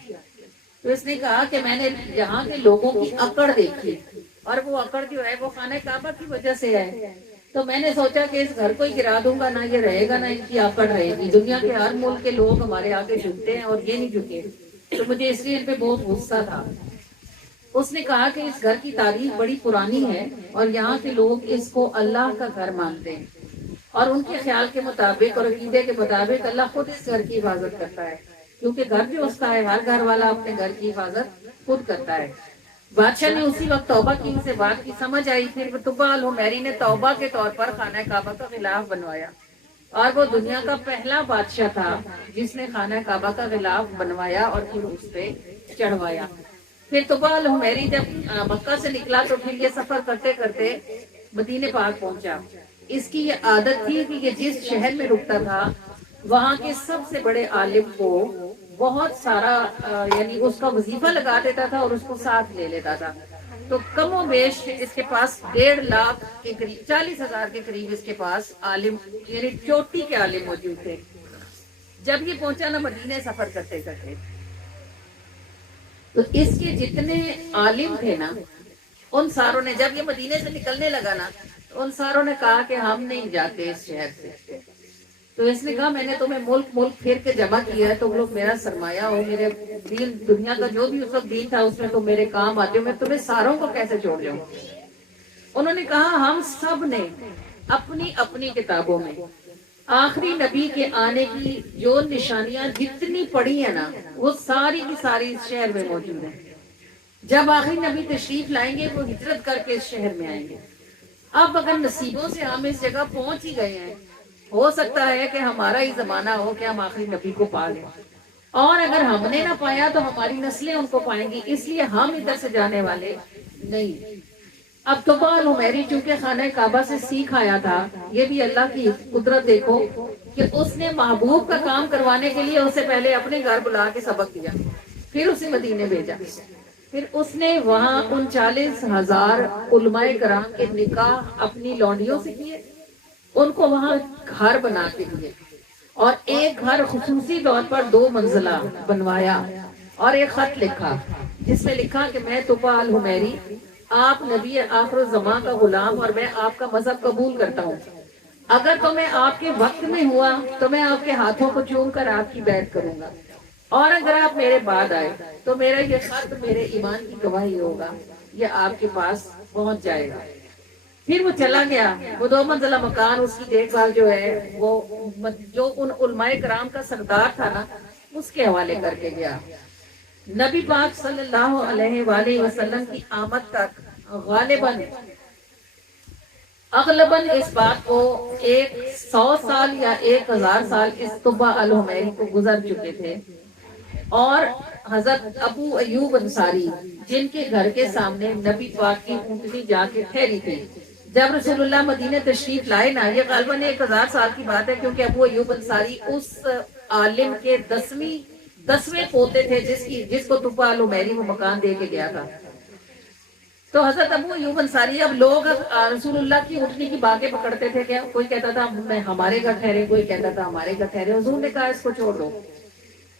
تو اس نے کہا کہ میں نے یہاں کے لوگوں کی اکڑ دیکھی، اور وہ اکڑ جو ہے وہ خانہ کعبہ کی وجہ سے ہے، تو میں نے سوچا کہ اس گھر کو ہی گرا دوں گا، نہ یہ رہے گا نہ ان کی اکڑ رہے گی۔ دنیا کے ہر ملک کے لوگ ہمارے آگے جھکتے ہیں اور یہ نہیں جھکے، تو مجھے اس لیے ان پہ بہت غصہ تھا۔ اس نے کہا کہ اس گھر کی تاریخ بڑی پرانی ہے، اور یہاں کے لوگ اس کو اللہ کا گھر مانتے ہیں، اور ان کے خیال کے مطابق اور عقیدے کے مطابق اللہ خود اس گھر کی حفاظت کرتا ہے، کیونکہ گھر جو اس کا ہے، ہر گھر والا اپنے گھر کی حفاظت خود کرتا ہے۔ بادشاہ نے اسی وقت توبہ کی، اسے بات کی سمجھ آئی، پھر طبع الحمیری نے توبہ کے طور پر خانہ کعبہ کا غلاف بنوایا، اور وہ دنیا کا پہلا بادشاہ تھا جس نے خانہ کعبہ کا غلاف بنوایا اور پھر اس پہ چڑھوایا۔ پھر طبع الحمیری جب مکہ سے نکلا تو پھر یہ سفر کرتے کرتے مدینے پاک پہنچا۔ اس کی یہ عادت تھی کہ یہ جس شہر میں رکتا تھا وہاں کے سب سے بڑے عالم کو بہت سارا یعنی اس کا وظیفہ لگا دیتا تھا اور اس کو ساتھ لے لیتا تھا۔ تو کم و بیش اس کے پاس 1.5 لاکھ کے قریب، 40,000 کے قریب اس کے پاس عالم یعنی چوٹی کے عالم موجود تھے۔ جب یہ پہنچا نا مدینے سفر کرتے کرتے، تو اس کے جتنے عالم تھے نا ان ساروں نے، جب یہ مدینے سے نکلنے لگا نا تو ان ساروں نے کہا کہ ہم نہیں جاتے اس شہر سے۔ تو اس نے کہا میں نے تمہیں ملک پھر کے جمع کیا ہے، تم لوگ میرا سرمایہ ہو، میرے دین، دنیا کا جو بھی اس وقت دین تھا اس میں تم میرے کام آتے ہو، میں تمہیں ساروں کو کیسے چھوڑ جاؤں؟ انہوں نے کہا ہم سب نے اپنی اپنی کتابوں میں آخری نبی کے آنے کی جو نشانیاں جتنی پڑھی ہیں نا وہ ساری کی ساری اس شہر میں موجود ہیں۔ جب آخری نبی تشریف لائیں گے وہ ہجرت کر کے اس شہر میں آئیں گے۔ اب اگر نصیبوں سے ہم اس جگہ پہنچ ہی گئے ہیں، ہو سکتا ہے کہ ہمارا ہی زمانہ ہو کہ ہم آخری نبی کو پا لیں، اور اگر ہم نے نہ پایا تو ہماری نسلیں ان کو پائیں گی، اس لیے ہم ادھر سے جانے والے نہیں۔ اب طبع الحمیری چونکہ خانہ کعبہ سے سیکھ آیا تھا، یہ بھی اللہ کی قدرت دیکھو کہ اس نے محبوب کا کام کروانے کے لیے اسے پہلے اپنے گھر بلا کے سبق دیا، پھر اسے مدینے بھیجا، پھر اس نے وہاں 39,000 علماء کرام کے نکاح اپنی لونڈیوں سے کیے، ان کو وہاں گھر بنا کے دیے، اور ایک گھر خصوصی طور پر 2 منزلہ بنوایا، اور ایک خط لکھا جس میں لکھا کہ میں طبع الحمیری آپ نبی آخر الزمان کا غلام اور میں آپ کا مذہب قبول کرتا ہوں، اگر تمہیں آپ کے وقت میں ہوا تو میں آپ کے ہاتھوں کو چوم کر آپ کی بیعت کروں گا، اور اگر آپ میرے بعد آئے تو میرا یہ خط میرے ایمان کی گواہی ہوگا، یہ آپ کے پاس پہنچ جائے گا۔ پھر وہ چلا گیا، وہ 2 منزلہ مکان، اس کی دیکھ بھال جو ہے وہ جو ان علماء کرام کا سردار تھا نا اس کے حوالے کر کے گیا۔ نبی پاک صلی اللہ علیہ وآلہ وسلم کی آمد تک غالباً اس بات کو 100 سال یا 1000 سال اس طبع الحمیری کو گزر چکے تھے، اور حضرت ابو ایوب انصاری جن کے گھر کے سامنے نبی پاک کی اونٹنی جا کے ٹھہری تھی، جب رسول اللہ مدینہ تشریف لائے نا، یہ غالباً 1000 سال کی بات ہے، کیونکہ ابو ایوب انصاری اس عالم کے 10ویں پوتے تھے جس کو طبع الحمیری وہ مکان دے کے گیا تھا۔ تو حضرت ابو ایوب انصاری، اب لوگ رسول اللہ کی اٹھنے کی باتیں پکڑتے تھے، کیا کوئی کہتا تھا میں ہمارے گھر ٹھہرے، کوئی کہتا تھا ہمارے گھر ٹھہرے، حضور نے کہا اس کو چھوڑ دو،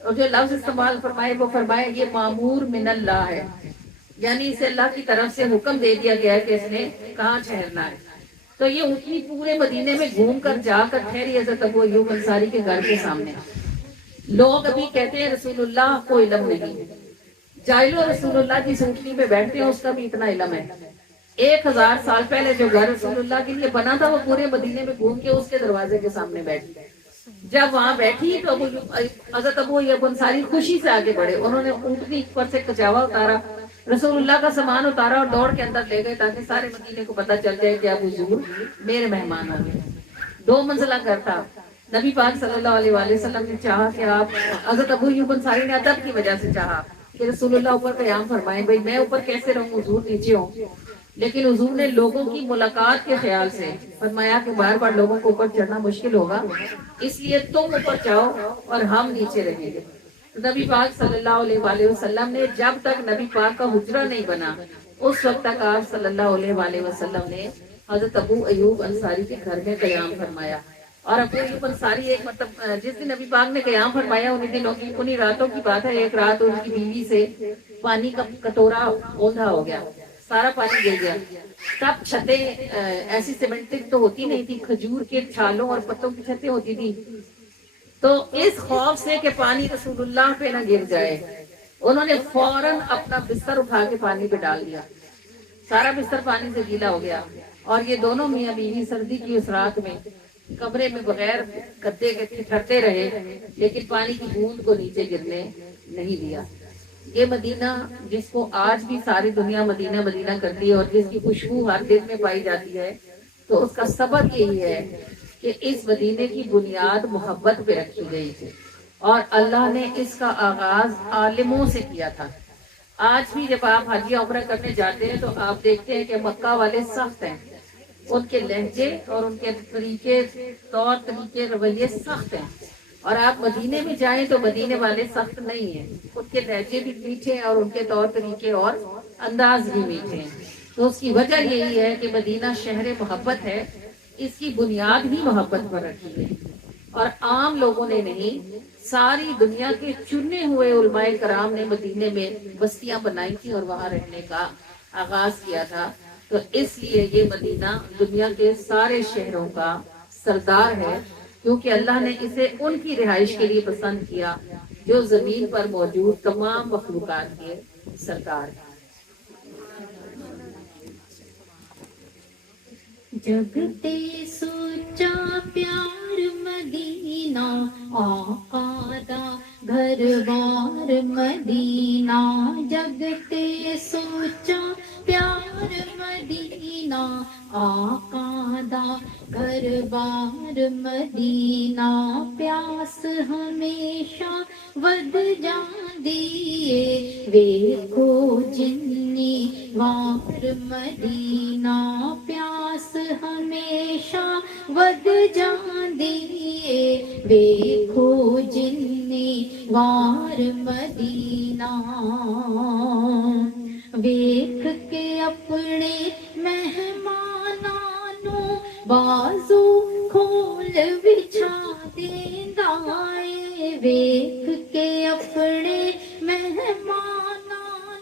اور جو لفظ استعمال فرمائے وہ فرمائے یہ معمور من اللہ ہے، یعنی اسے اللہ کی طرف سے حکم دے دیا گیا ہے کہ اس نے کہاں ٹھہرنا ہے۔ تو یہ اٹھنی پورے مدینے میں گھوم کر جا کر ٹھہری حضرت ابو ایوب انصاری کے گھر کے سامنے۔ لوگ ابھی کہتے ہیں رسول اللہ کو علم نہیں، جاہلو رسول اللہ کی سوٹنی پہ بیٹھتے ہیں اس کا بھی اتنا علم ہے۔ 1000 سال پہلے جو گھر رسول اللہ کے لیے بنا تھا وہ پورے مدینے میں گھوم کے اس کے دروازے کے سامنے بیٹھی۔ جب وہاں بیٹھی تو حضرت ابو ایوب انصاری خوشی سے آگے بڑھے، انہوں نے اونٹنی پر سے کچاوا اتارا، رسول اللہ کا سامان اتارا اور دوڑ کے اندر لے گئے تاکہ سارے مدینے کو پتہ چل جائے کہ اب حضور میرے مہمان ہوں گے۔ 2 منزلہ گھر تھا۔ نبی پاک صلی اللہ علیہ وآلہ وسلم نے چاہا کہ آپ، حضرت ابو ایوب انصاری نے ادب کی وجہ سے چاہا کہ رسول اللہ اوپر قیام فرمائیں، بھئی میں اوپر کیسے رہوں، حضور نیچے ہوں، لیکن حضور نے لوگوں کی ملاقات کے خیال سے فرمایا کہ بار بار لوگوں کو اوپر چڑھنا مشکل ہوگا، اس لیے تم اوپر جاؤ اور ہم نیچے رہیں گے۔ نبی پاک صلی اللہ علیہ وآلہ وسلم نے جب تک نبی پاک کا حجرہ نہیں بنا اس وقت تک آپ صلی اللہ علیہ وآلہ وسلم نے حضرت ابو ایوب انصاری کے گھر میں قیام فرمایا۔ اور ابو ایوب انصاری ایک مطلب جس دن نبی پاک نے قیام فرمایا انہی راتوں کی بات ہے، ایک رات ان کی بیوی سے پانی کا کٹورا اوندھا ہو گیا، سارا پانی گر گیا۔ تب چھتیں ایسی سیمنٹک تو ہوتی نہیں تھی، کھجور کے چھالوں اور پتوں کی چھتیں ہوتی تھی، تو اس خوف سے کہ پانی رسول اللہ پہ نہ گر جائے انہوں نے فوراً اپنا بستر اٹھا کے پانی پہ ڈال دیا، سارا بستر پانی سے گیلا ہو گیا، اور یہ دونوں میاں بیوی سردی کی اس رات میں کمرے میں بغیر گدے کے ٹھٹھرتے رہے، لیکن پانی کی بوند کو نیچے گرنے نہیں دیا۔ یہ مدینہ جس کو آج بھی ساری دنیا مدینہ مدینہ کرتی ہے اور جس کی خوشبو ہر دل میں پائی جاتی ہے، تو اس کا سبب یہی ہے کہ اس مدینے کی بنیاد محبت پہ رکھی گئی تھی، اور اللہ نے اس کا آغاز عالموں سے کیا تھا۔ آج بھی جب آپ حج یا عمرہ کرنے جاتے ہیں تو آپ دیکھتے ہیں کہ مکہ والے سخت ہیں، ان کے لہجے اور ان کے طریقے، طور طریقے، رویے سخت ہیں، اور آپ مدینے میں جائیں تو مدینے والے سخت نہیں ہیں، ان کے لہجے بھی میٹھے ہیں اور ان کے طور طریقے اور انداز بھی میٹھے ہیں۔ تو اس کی وجہ یہی ہے کہ مدینہ شہر محبت ہے، اس کی بنیاد ہی محبت پر رکھی گئی، اور عام لوگوں نے نہیں، ساری دنیا کے چنے ہوئے علماء کرام نے مدینے میں بستیاں بنائی تھی اور وہاں رہنے کا آغاز کیا تھا۔ تو اس لیے یہ مدینہ دنیا کے سارے شہروں کا سردار ہے، کیونکہ اللہ نے اسے ان کی رہائش کے لیے پسند کیا جو زمین پر موجود تمام مخلوقات کے سردار ہیں۔ جگتے سوچا پیار مدینہ، آقا دا گھر بار مدینہ، جگتے سوچا پیار مدینہ، آقا دا گھر بار مدینہ، پیاس ہمیشہ ود جاندیے، ویکھو جنی وار مدینہ، پیاس ہمیشہ ود جاندیے، ویکھو جنی وار مدینہ، ویکھ کے اپنے مہمانانوں بازو کھول بچھا دیندا اے، ویکھ کے اپنے مہمانانوں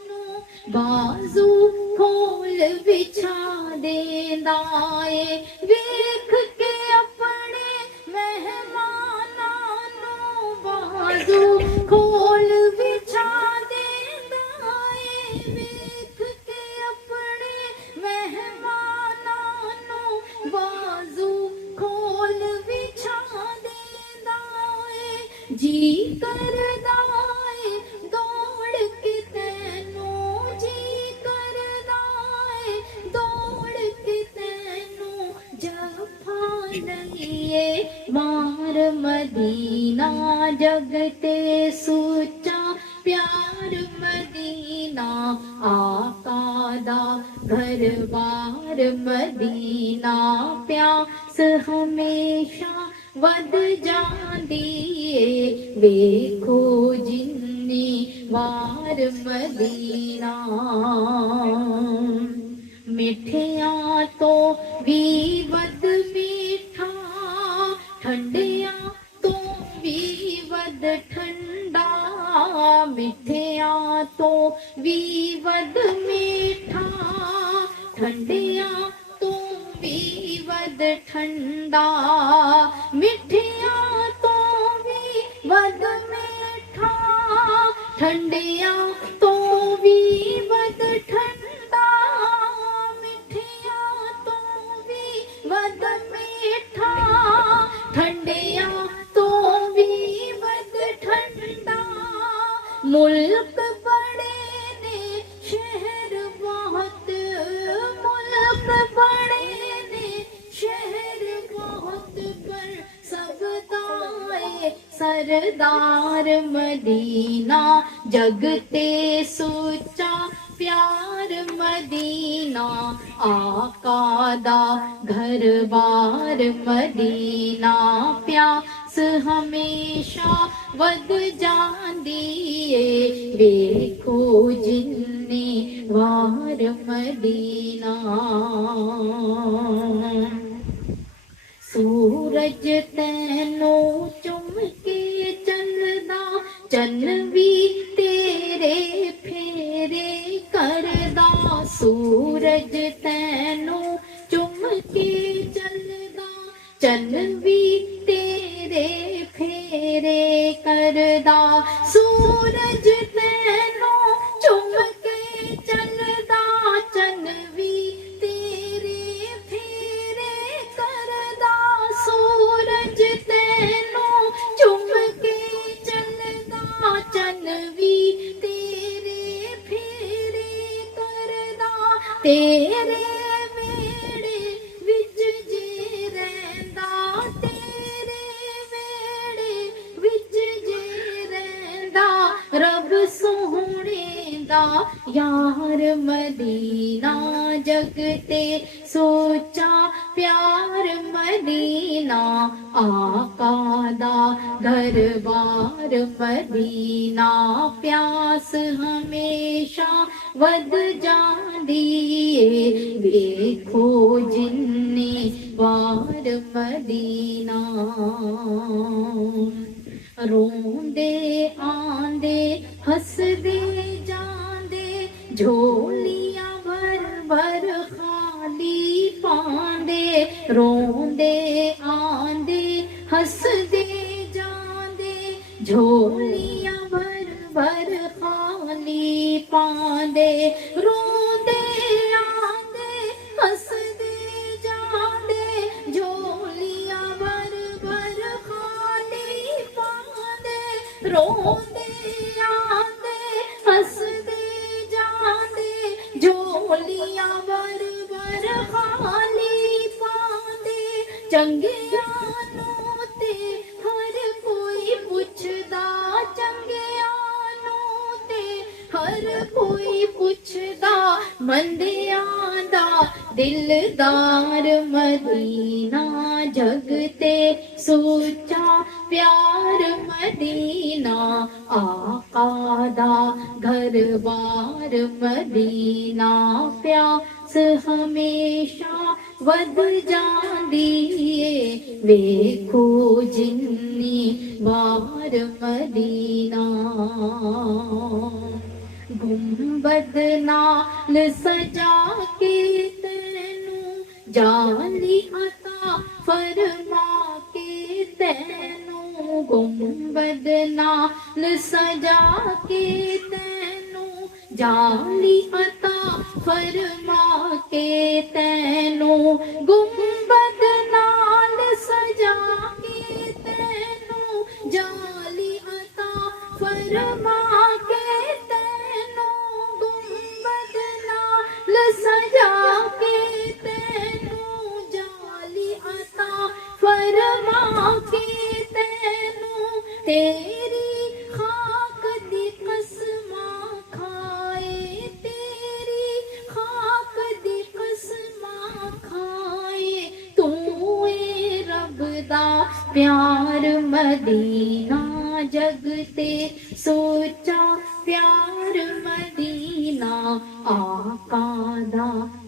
بازو کھول بچھا دیندا اے، ویکھ کے اپنے مہمانانوں بازو کھول بچھا دیندا اے، ویکھ کے اپنے مہمانانوں بازو کھول بچھا دیندا اے، جی کردا اے دوڑ کے تینوں، جی کردا اے دوڑ کے تینوں، جفا لئیے مار مدینہ، جگتے سوچا پیار مدینہ، آقا دا گھر بار مدینہ، پیاس ہمیشہ ود جاندیے، ویکھو جنی وار مدینہ۔ ਮਿੱਠਿਆਂ ਤੋਂ ਵੀ ਵੱਧ ਮਿੱਠਾ, ਠੰਡਿਆਂ ਤੋਂ ਵੀ ਵੱਧ ਠੰਡਾ, ਮਿੱਠਿਆਂ ਤੋਂ ਵੀ ਵੱਧ ਮਿੱਠਾ, ਠੰਡਿਆਂ ਤੋਂ ਵੀ ਵੱਧ ਠੰਡਾ, ਮਿੱਠਿਆਂ ਤੋਂ ਵੀ ਵੱਧ ਮਿੱਠਾ, ਠੰਡਿਆਂ ਤੋਂ ਵੀ ਵੱਧ ਠੰਡਾ, ਮਿੱਠਿਆਂ ਤੋਂ ਵੀ ਵੱਧ ਮਿੱਠਾ, ਠੰਡਿਆਂ ਤੋਂ ਵੀ ਵੱਧ ਠੰਡਾ, ਮੁਲਕ ਬੜੇ ਨੇ ਸ਼ਹਿਰ ਬਹੁਤ, ਮੁਲਕ ਬੜੇ ਨੇ ਸ਼ਹਿਰ ਬਹੁਤ, ਪਰ ਸਭ ਦਾ ਏ ਸਰਦਾਰ ਮਦੀਨਾ, ਜਗ ਤੇ ਸੁੱਚਾ ਪਿਆਰ ਮਦੀਨਾ, ਆਕਾ ਦਾ ਘਰ ਬਾਰ ਮਦੀਨਾ, ਪਿਆਸ ਹਮੇਸ਼ਾ ਵੱਧ ਜਾਂਦੀ ਏ, ਵੇਖੋ ਜਿੰਨੀ ਵਾਰ ਮਦੀਨਾ। ਸੂਰਜ ਤੈਨੂੰ ਚੁੰਮ ਕੇ ਚੱਲਦਾ, ਚੰਨ ਵੀ ਤੇਰੇ ਫੇਰੇ ਕਰਦਾ, ਸੂਰਜ ਤੈਨੂੰ ਚੁੰਮ ਕੇ ਚੱਲਦਾ, ਚੰਨ ਵੀ ਤੇਰੇ ਫੇਰੇ ਕਰਦਾ, ਸੂਰਜ ਤੈਨੂੰ ਚੁੰਮ ਕੇ ਚੱਲਦਾ, ਚੰਨ ਵੀ ਤੇਰੇ ਫੇਰੇ ਕਰਦਾ, ਸੂਰਜ ਤੈਨੂੰ ਚੁੰਮ ਕੇ ਚੱਲਦਾ, ਚੰਨ ਵੀ ਤੇਰੇ ਫੇਰੇ ਕਰਦਾ, ਤੇਰੇ ਵੇੜੇ ਵਿੱਚ ਜੇ ਰਹਿੰਦਾ, ਤੇਰੇ ਵੇੜੇ ਵਿੱਚ ਜੇ ਰਹਿੰਦਾ, ਰੱਬ ਸੋਹਣੇ ਦਾ ਯਾਰ ਮਦੀਨਾ, ਜਗ ਤੇ ਸੋਚਾ ਪਿਆਰ ਮਦੀਨਾ, ਆਕਾ ਦਾ ਘਰ ਬਾਰ ਮਦੀਨਾ, ਪਿਆਸ ਹਮੇਸ਼ਾ ਵੱਧ ਜਾਂਦੀ ਏ, ਵੇਖੋ ਜਿੰਨੀ ਵਾਰ ਮਦੀਨਾ। ਰੋਂਦੇ ਆਂਦੇ ਹੱਸਦੇ ਜਾਂਦੇ, ਝੋਲੀਆਂ ਭਰ ਭਰ ਖਾਲੀ ਪਾਉਂਦੇ, ਰੋਂਦੇ ਆਂਦੇ ਹੱਸਦੇ ਜਾਂਦੇ, ਝੋਲੀਆਂ ਭਰ ਭਰ ਖਾਲੀ ਪਾਉਂਦੇ, ਰੋਂਦੇ ਆਂਦੇ ਹੱਸਦੇ ਜਾਂਦੇ, ਝੋਲੀਆਂ ਭਰ ਭਰ ਖਾਲੀ ਪਾਉਂਦੇ, ਰੋਂਦੇ ਆਂਦੇ ਹੱਸਦੇ ਜਾਂਦੇ, ਝੋਲੀਆਂ ਭਰ ਭਰ ਖਾਲੀ ਪਾਉਂਦੇ, ਚੰਗਿਆਂ ਨੂੰ ਤੇ ਹਰ ਕੋਈ ਪੁੱਛਦਾ, ਚੰਗਿਆਂ ਨੂੰ ਤੇ ਹਰ ਕੋਈ ਪੁੱਛਦਾ, ਮੰਦਿਆਂ ਦਾ ਦਿਲਦਾਰ ਮਦੀਨਾ, ਜਗ ਤੇ ਸੁੱਚਾ ਪਿਆਰ ਮਦੀਨਾ, ਆਕਾ ਦਾ ਘਰ ਬਾਰ ਮਦੀਨਾ, ਪਿਆਸ ਹਮੇਸ਼ਾ ਵੱਧ ਜਾਂਦੀ ਏ, ਵੇਖੋ ਜਿੰਨੀ ਵਾਰ ਮਦੀਨਾ। ਗੁੰਬਦ ਨਾਲ ਸਜਾ ਕੇ ਤੈਨੂੰ, ਜਾਲੀ ਅਤਾ ਫਰਮਾ ਕੇ ਤੈਨੂੰ, ਗੁੰਬਦ ਨਾਲ ਸਜਾ ਕੇ ਤੈਨੂੰ, ਜਾਲੀ ਅਤਾ ਫਰਮਾ ਕੇ ਤੈਨੂੰ, ਗੁੰਬਦ ਨਾਲ ਸਜਾ ਕੇ ਤੈਨੂੰ, ਜਾਲੀ ਅਤਾ ਫਰਮਾ ਕੇ ਤੈਨੂੰ, ਗੁੰਬਦ ਨਾਲ ਸਜਾ ਕੇ ਤੈਨੂੰ, ਜਾਲੀ ਅਤਾ ਫਰਮਾ ਕੇ ਤੈਨੂੰ, ਤੇਰੀ ਖਾਕ ਦੀ ਕਸਮਾਂ ਖਾਏ, ਤੇਰੀ ਖਾਕ ਦੀ ਕਸਮਾਂ ਖਾਏ, ਤੂੰ ਏ ਰੱਬ ਦਾ ਪਿਆਰ ਮਦੀਨਾ, ਜਗ ਤੇ ਸੋਚਾ ਪਿਆਰ ਮਦੀਨਾ, ਆਕਾ ਦਾ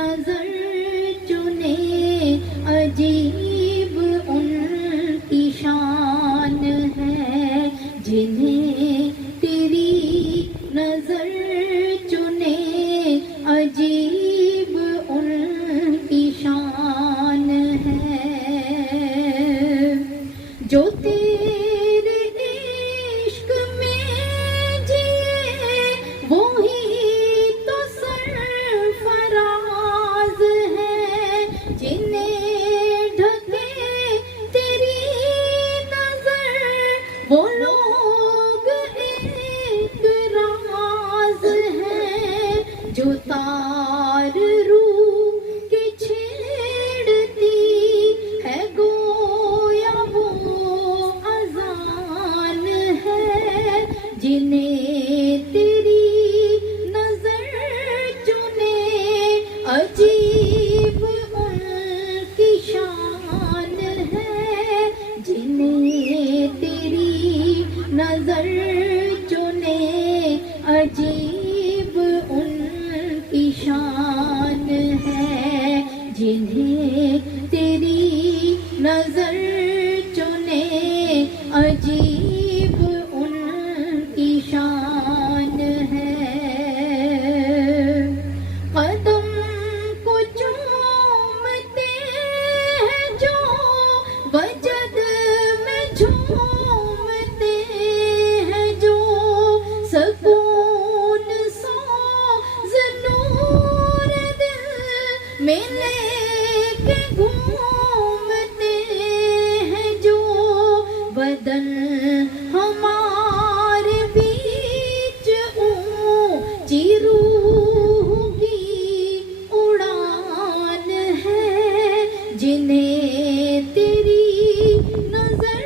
نظر چنے عجیب ان کی شان ہے جنہیں تیری نظر چنے عجیب ان کی شان ہے جو تیرے عشق میں جیے وہی تو سرفراز ہے جنہیں ڈھکے تیری نظر وہ لوگ ایک راز ہے جو تار روح کے چھیڑتی ہے گویا وہ اذان ہے جنہیں تیری نظر چنے عجیب ان کی شان ہے جنہیں تیری نظر چنے عجیب ان کی شان ہے جنہیں تیری نظر چنے عجیب ان کی شان ہے قدم کو چومتے ہیں جو وجد میں جھومتے ہیں جو سکون سوز نور دل میں لے کے گھومتے ہیں جو بدن ہمارے بیچ اونچی روح کی اڑان ہے جنہیں تیری نظر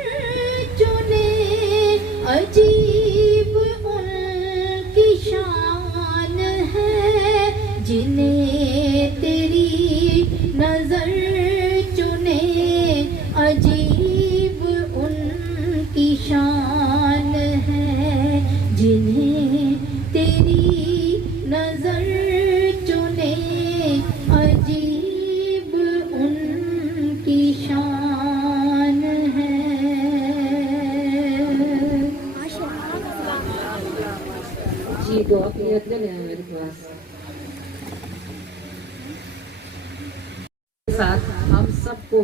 چنے عجیب ان کی شان ہے جنہیں تیری نظر چنے عجیب ان کی شان ہے جنہیں تیری نظر چنے عجیب ان کی شان ہے جی دعا کی ادنے میں میرے پاس ساتھ ہم سب کو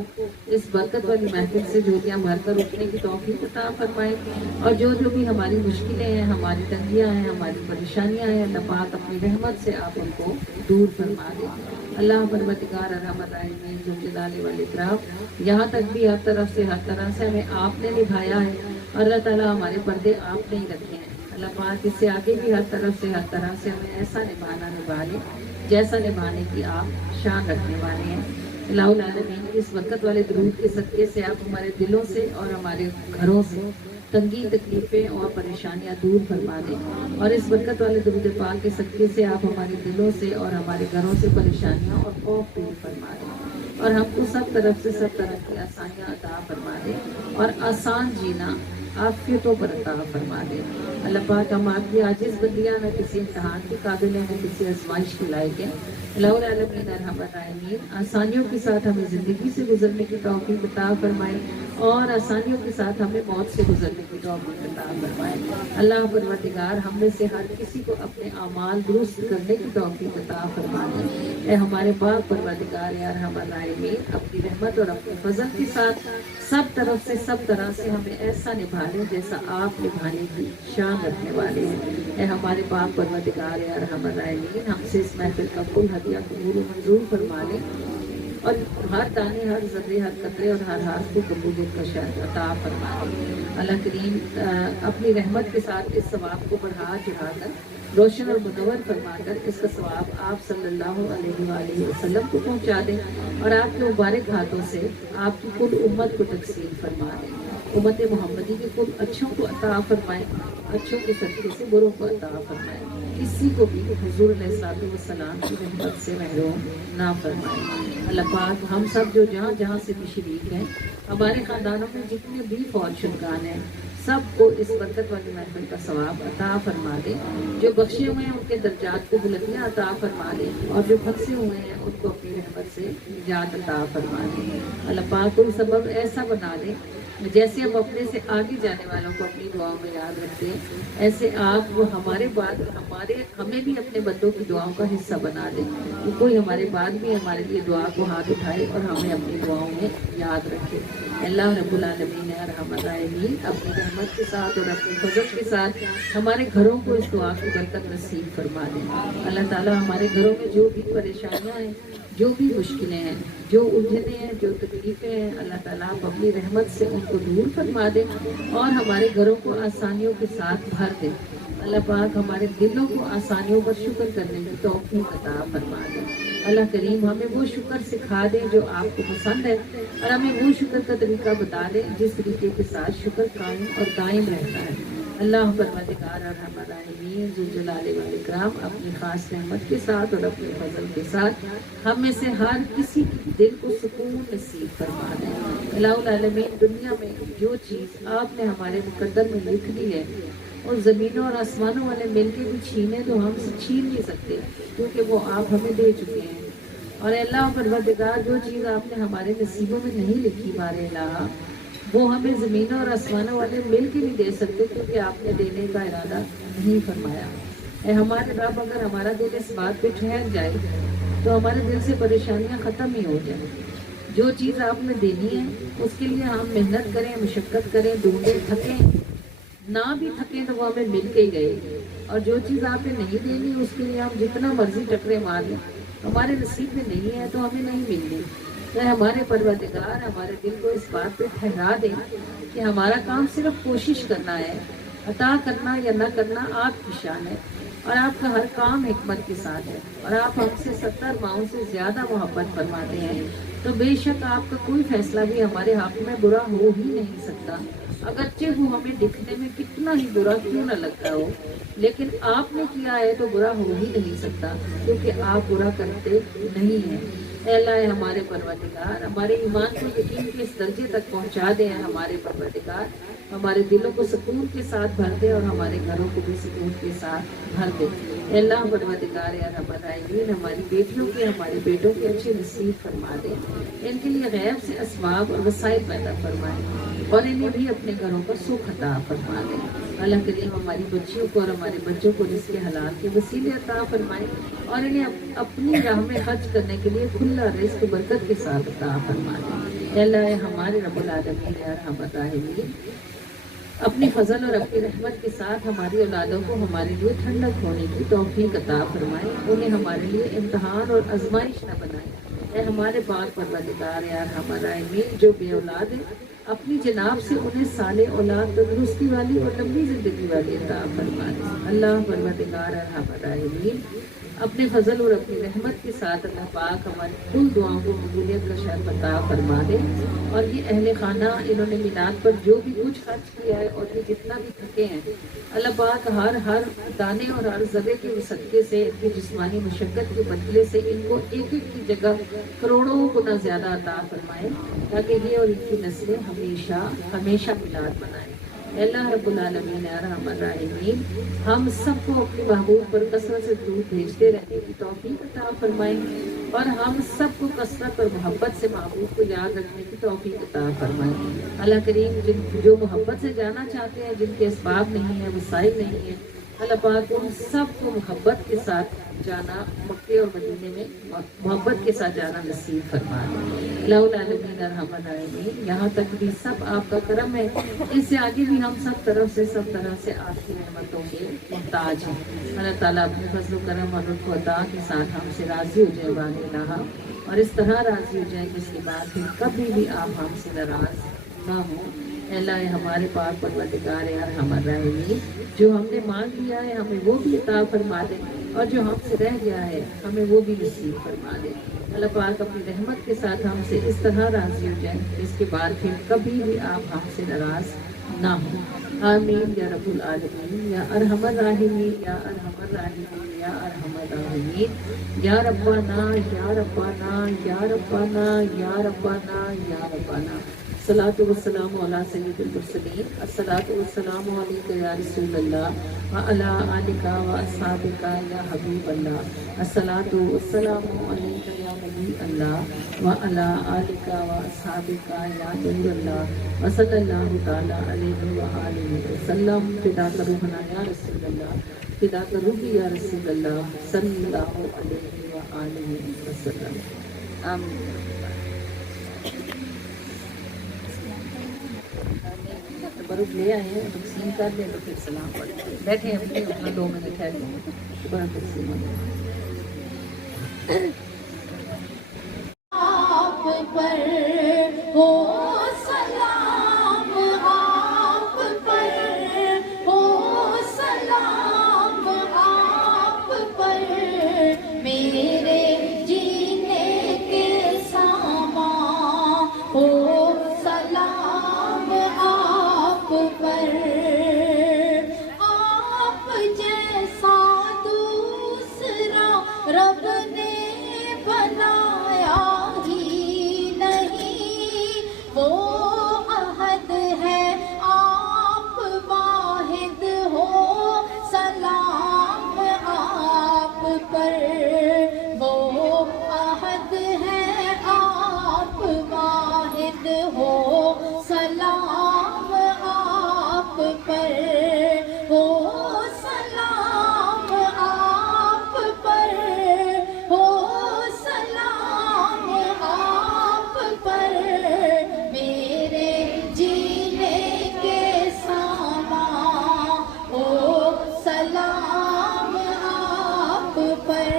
اس برکت والی محفل سے جھولیاں بھر کر اٹھنے کی توفیق عطا فرمائے اور جو بھی ہماری مشکلیں ہیں ہماری تنگیاں ہیں ہماری پریشانیاں ہیں اللہ پاک اپنی رحمت سے آپ ان کو دور فرما دے اللہ پروردگار ارحم الراحمین ذو الجلال والاکرام یہاں تک بھی ہر طرف سے ہمیں آپ نے نبھایا ہے اور اللہ تعالیٰ ہمارے پردے آپ نے ہی رکھے ہیں اللہ پاک اس سے آگے بھی ہر طرف سے ہمیں ایسا نبھا لے جیسا نبھانے کی آپ شان رکھنے والے ہیں اللہ العالمین اس وقت والے درود کے صدقے سے آپ ہمارے دلوں سے اور ہمارے گھروں سے تنگی تکلیفیں اور پریشانیاں دور فرما دیں اور اس برکت والے درود پاک کے صدقے سے آپ ہمارے دلوں سے اور ہمارے گھروں سے پریشانیاں اور خوف دور فرما دیں اور ہم کو سب طرف کی آسانیاں عطا فرما دیں اور آسان جینا عافیتوں پر عطا فرما دے اللہ پاک ہم آپ کی عاجز بندیاں نہ کسی امتحان کے قابل ہیں نہ کسی آزمائش کے لائق ہیں اللہ العالمین ارحم الراحمین آسانیوں کے ساتھ ہمیں زندگی سے گزرنے کی توفیق عطا فرمائے اور آسانیوں کے ساتھ ہمیں موت سے گزرنے کی توفیق عطا فرمائے اللہ پروردگار ہم میں سے ہر کسی کو اپنے اعمال درست کرنے کی توفیق عطا فرمائے اے ہمارے پاک پروردگار یا ارحم الراحمین اپنی رحمت اور اپنے فضل کے ساتھ سب طرف سے سب طرح سے ہمیں ایسا نبھا لیں جیسا آپ نبھانے کی شان رکھنے والے ہیں اے ہمارے پاک پروردگار یا ارحم الراحمین ہم سے اس محفل کا کل ہدیہ قبول و منظور فرما لیں اور ہر دانے ہر ذرے ہر قطرے اور ہر حرف کو قبولیت کا شرط عطا فرما دے اللہ کریم اپنی رحمت کے ساتھ اس ثواب کو بڑھا چڑھا کر روشن اور منور فرما کر اس کا ثواب آپ صلی اللہ علیہ وآلہ وسلم کو پہنچا دیں اور آپ کے مبارک ہاتھوں سے آپ کی کل امت کو تقسیم فرما دیں امت محمدی کے کل اچھوں کو عطا فرمائیں اچھوں کے صدقے سے بروں کو عطا فرمائیں کسی کو بھی حضور علیہ السلام کی رحمت سے محروم نہ فرمائیں اللہ پاک ہم سب جو جہاں جہاں سے بھی شریک ہیں ہمارے خاندانوں میں جتنے بھی فوج شدگان ہیں سب کو اس برکت والی محفل کا ثواب عطا فرما دے جو بخشے ہوئے ہیں ان کے درجات کو بلندیاں عطا فرما دے اور جو پھنسے ہوئے ہیں ان کو اپنی رحمت سے نجات عطا فرما دے۔ اللہ پاک کوئی سبب ایسا بنا دے جیسے ہم اپنے سے آگے جانے والوں کو اپنی دعاؤں میں یاد رکھتے ہیں، ایسے آپ وہ ہمارے بعد ہمیں بھی اپنے بندوں کی دعاؤں کا حصہ بنا دیں، کہ کوئی ہمارے بعد بھی ہمارے لیے دعا کو ہاتھ اٹھائے اور ہمیں اپنی دعاؤں میں یاد رکھے۔ اللہ رب العالمین ارحم الراحمین اپنی رحمت کے ساتھ اور اپنی فضل کے ساتھ ہمارے گھروں کو اس دعا کی برکت نصیب فرما دیں۔ اللہ تعالیٰ ہمارے گھروں میں جو بھی پریشانیاں ہیں، جو بھی مشکلیں ہیں، جو الجھنیں ہیں، جو تکلیفیں ہیں، اللہ تعالیٰ آپ اپنی رحمت سے ان کو دور فرما دیں اور ہمارے گھروں کو آسانیوں کے ساتھ بھر دیں۔ اللہ پاک ہمارے دلوں کو آسانیوں پر شکر کرنے کی توفیق عطا فرما دیں۔ اللہ کریم ہمیں وہ شکر سکھا دیں جو آپ کو پسند ہے، اور ہمیں وہ شکر کا طریقہ بتا دیں جس طریقے کے ساتھ شکر قائم اور دائم رہتا ہے۔ اللہ پروردگار ارحم الراحمین ذوالجلال والاکرام اپنی خاص رحمت کے ساتھ اور اپنے فضل کے ساتھ ہم میں سے ہر کسی کے دل کو سکون نصیب فرما دیں۔ اللہ العالمین دنیا میں جو چیز آپ نے ہمارے مقدر میں لکھ دی ہے، اور زمینوں اور آسمانوں والے مل کے بھی چھینے تو ہم سے چھین نہیں سکتے، کیونکہ وہ آپ ہمیں دے چکے ہیں۔ اور اللہ پروردگار جو چیز آپ نے ہمارے نصیبوں میں نہیں لکھی بارے الہ، وہ ہمیں زمینوں اور آسمانوں والے مل کے نہیں دے سکتے، کیونکہ آپ نے دینے کا ارادہ نہیں فرمایا۔ اے ہمارے رب، اگر ہمارا دل اس بات پہ ٹھہر جائے تو ہمارے دل سے پریشانیاں ختم ہی ہو جائیں۔ جو چیز آپ نے دینی ہے اس کے لیے ہم محنت کریں، مشقت کریں، ڈھونڈیں، تھکیں، نہ بھی تھکیں تو وہ ہمیں مل کے ہی گئے گی۔ اور جو چیز آپ نے نہیں دینی اس کے لیے ہم جتنا مرضی ٹکرے مار لیں، ہمارے نصیب میں نہیں ہے تو ہمیں نہیں ملنی۔ تو ہمارے پروردگار ہمارے دل کو اس بات پہ ٹھہرا دیں کہ ہمارا کام صرف کوشش کرنا ہے، عطا کرنا یا نہ کرنا آپ کی شان ہے، اور آپ کا ہر کام حکمت کے ساتھ ہے، اور آپ ہم سے 70 ماؤں سے زیادہ محبت فرماتے ہیں، تو بے شک آپ کا کوئی فیصلہ بھی ہمارے حق میں برا ہو ہی نہیں سکتا، اگرچہ وہ ہمیں دکھنے میں کتنا ہی برا کیوں نہ لگتا ہو، لیکن آپ نے کیا ہے تو برا ہو ہی نہیں سکتا، کیونکہ آپ برا کرتے نہیں ہیں۔ اے اللہ ہمارے پروردگار ہمارے ایمان کو یقین کے اس درجے تک پہنچا دے، ہمارے پروردگار ہمارے دلوں کو سکون کے ساتھ بھر دے اور ہمارے گھروں کو بھی سکون کے ساتھ بھر دے۔ اے اللہ پروردگار ارحم الراحمین ہماری بیٹیوں کے، ہمارے بیٹوں کے اچھے نصیب فرما دے، ان کے لیے غیب سے اسباب اور وسائل پیدا فرمائے اور انہیں بھی اپنے گھروں پر سکھ عطا فرما دے۔ اللہ کریم ہماری بچیوں کو اور ہمارے بچوں کو رزق حلال کے وسیلے عطا فرمائے اور انہیں اپنی راہ میں خرچ کرنے کے لیے کھلا رزق برکت کے ساتھ عطا فرما دے۔ اے اللہ ہمارے رب العالمین ارحم الراحمین اپنی فضل اور اپنی رحمت کے ساتھ ہماری اولادوں کو ہمارے لیے ٹھنڈک ہونے کی توفیق عطا فرمائے، انہیں ہمارے لیے امتحان اور آزمائش نہ بنائے۔ اے ہمارے پاک پروردگار ارحم الراحمین جو بے اولاد ہیں، اپنی جناب سے انہیں صالح اولاد، تندرستی والی اور لمبی زندگی والی عطا فرمائے۔ اللہ پروردگار ارحم الراحمین اپنے فضل اور اپنی رحمت کے ساتھ اللہ پاک ہماری کل دعاؤں کو قبولیت کا شرف عطا فرما دے، اور یہ اہل خانہ انہوں نے میلاد پر جو بھی کچھ خرچ کیا ہے اور یہ جتنا بھی تھکے ہیں، اللہ پاک ہر دانے اور ہر ذرے کے صدقے سے، ان کی جسمانی مشقت کے بدلے سے ان کو ایک ایک کی جگہ کروڑوں گنا زیادہ عطا فرمائے، تاکہ یہ اور ان کی نسلیں ہمیشہ ہمیشہ میلاد منائیں۔ اے اللہ رب العالمین ارحم الراحمین ہم سب کو اپنے محبوب پر کثرت سے درود بھیجتے رہنے کی توفیق عطا فرمائیں، اور ہم سب کو کثرت اور محبت سے محبوب کو یاد رکھنے کی توفیق عطا فرمائیں۔ اللہ کریم جو محبت سے جانا چاہتے ہیں، جن کے اسباب نہیں ہیں، وسائل نہیں ہیں، اللہ پاک ان سب کو محبت کے ساتھ جانا، مکے اور مدینے میں محبت کے ساتھ جانا نصیب فرمائے۔ اللہ العالمین ارحم الراحمین یہاں تک بھی سب آپ کا کرم ہے، اس سے آگے بھی ہم سب طرح سے آپ کی رحمتوں کے محتاج ہیں۔ اللہ تعالیٰ اپنے فضل و کرم اور لطف و عطا کے ساتھ ہم سے راضی ہو جائے بانی الہ، اور اس طرح راضی ہو جائے جس کے بعد پھر کبھی بھی آپ ہم سے ناراض نہ ہوں۔ اے اللہ اللہ پاک پروردگار ارحم الراحمین جو ہم نے مانگ لیا ہے ہمیں وہ بھی عطا فرما دے، اور جو ہم سے رہ گیا ہے ہمیں وہ بھی نصیب فرما دے۔ اللہ پاک اپنی رحمت کے ساتھ ہم سے اس طرح راضی ہو جائے اس کے بعد پھر کبھی بھی آپ ہم سے ناراض نہ ہوں۔ آمین یا رب العالمین یا ارحم الراحمین یا ارحم الراحمین یا ارحم الراحمین یا ربنا یا ربنا یا ربنا یا ربنا یا ربنا۔ الصلاۃ والسلام علی سید المرسلین، الصلاۃ والسلام علیک یا رسول اللہ وعلی آلک و اصحابک یا حبیب اللہ، الصلاۃ والسلام علیک یا وعلى آلك وأصحابك يا نور الله وصلى الله تعالى عليه وآله وسلم فداك روحنا يا رسول الله فداك روحي يا رسول الله صلى الله عليه وآله وسلم آمين. تبرک لے آئے ہیں تقسیم کر لیں تو پھر سلام پڑھیں. بیٹھے اپنے 2 منٹ ہے شکران تقسیم ہو جائے. آپ پر ہو سلام، آپ پر ہو سلام، آپ پر میرے جینے کے سامان ہو سلام، آپ پر آپ جیسا دوسرا رب نے بنایا ہی نہیں، وہ احد ہے آپ واحد ہو سلام آپ پر، وہ احد ہے آپ واحد ہو سلام آپ پر، ہو سلام آپ پر، ہو سلام آپ پر میرے جینے کے سامان ہو سلام آپ پر،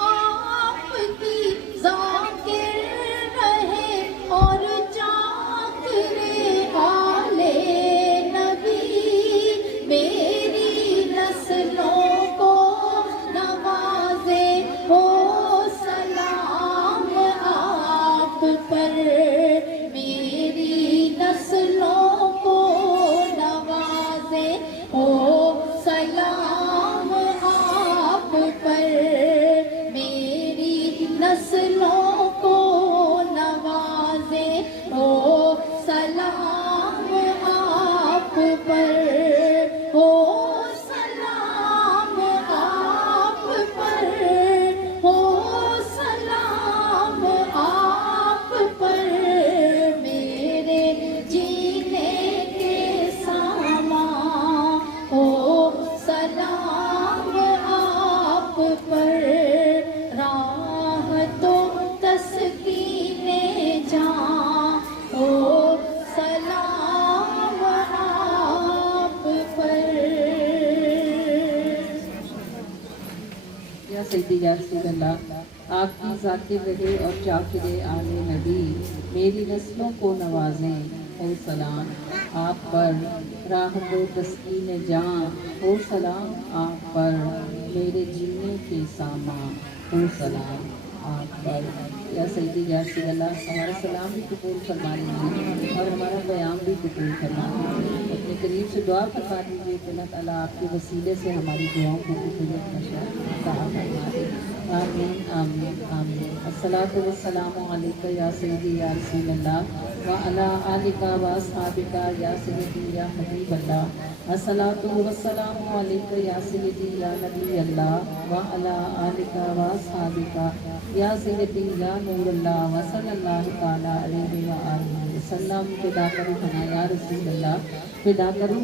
آپ کی ذاکر رہے اور چاکرے آلے نبی، میری نسلوں کو نوازے ہو سلام آپ پر، میری نسلوں کو نوازے ہو سلام آپ پر، میری نسلوں کو نوازے ہو سلام آپ پر، ہو سلام آپ پر، ہو سلام آپ پر میرے جینے کے سامان ہو سلام آپ پر، راہ تو تسکین جان ہو سلام آپ پر. یا سیدی یا رسول اللہ، آپ کی ذاکر رہے اور چاکر آل نبی، میری نسلوں کو نوازیں ہو سلام آپ پر، راحت و تسکین جاں ہو سلام آپ پر، میرے جینے کے سامان ہو سلام آپ پر. یا سیدی یا رسول اللہ، ہمارا سلام بھی قبول فرما لیجیے اور ہمارا قیام بھی قبول فرما لیجیے. اپنے قریب سے دعا فرما دیجیے کہ اللہ تعالیٰ آپ کے وسیلے سے ہماری دعاؤں کو قبول فرما دے. آمین آمین آمین. الصلاۃ والسلام علیکہ یا سیدی یا رسول اللہ وعلی آلک واصحابک یا سیدی یا حبیب اللہ. الصلاۃ والسلام علیکہ یا سیدی یا نبی اللہ وعلی آلک واصحابک یا سیدی یا نور اللہ وصلی اللہ تعالی علیہ وآلہ وسلم. فدا کرو یا رسول اللہ، فدا کرو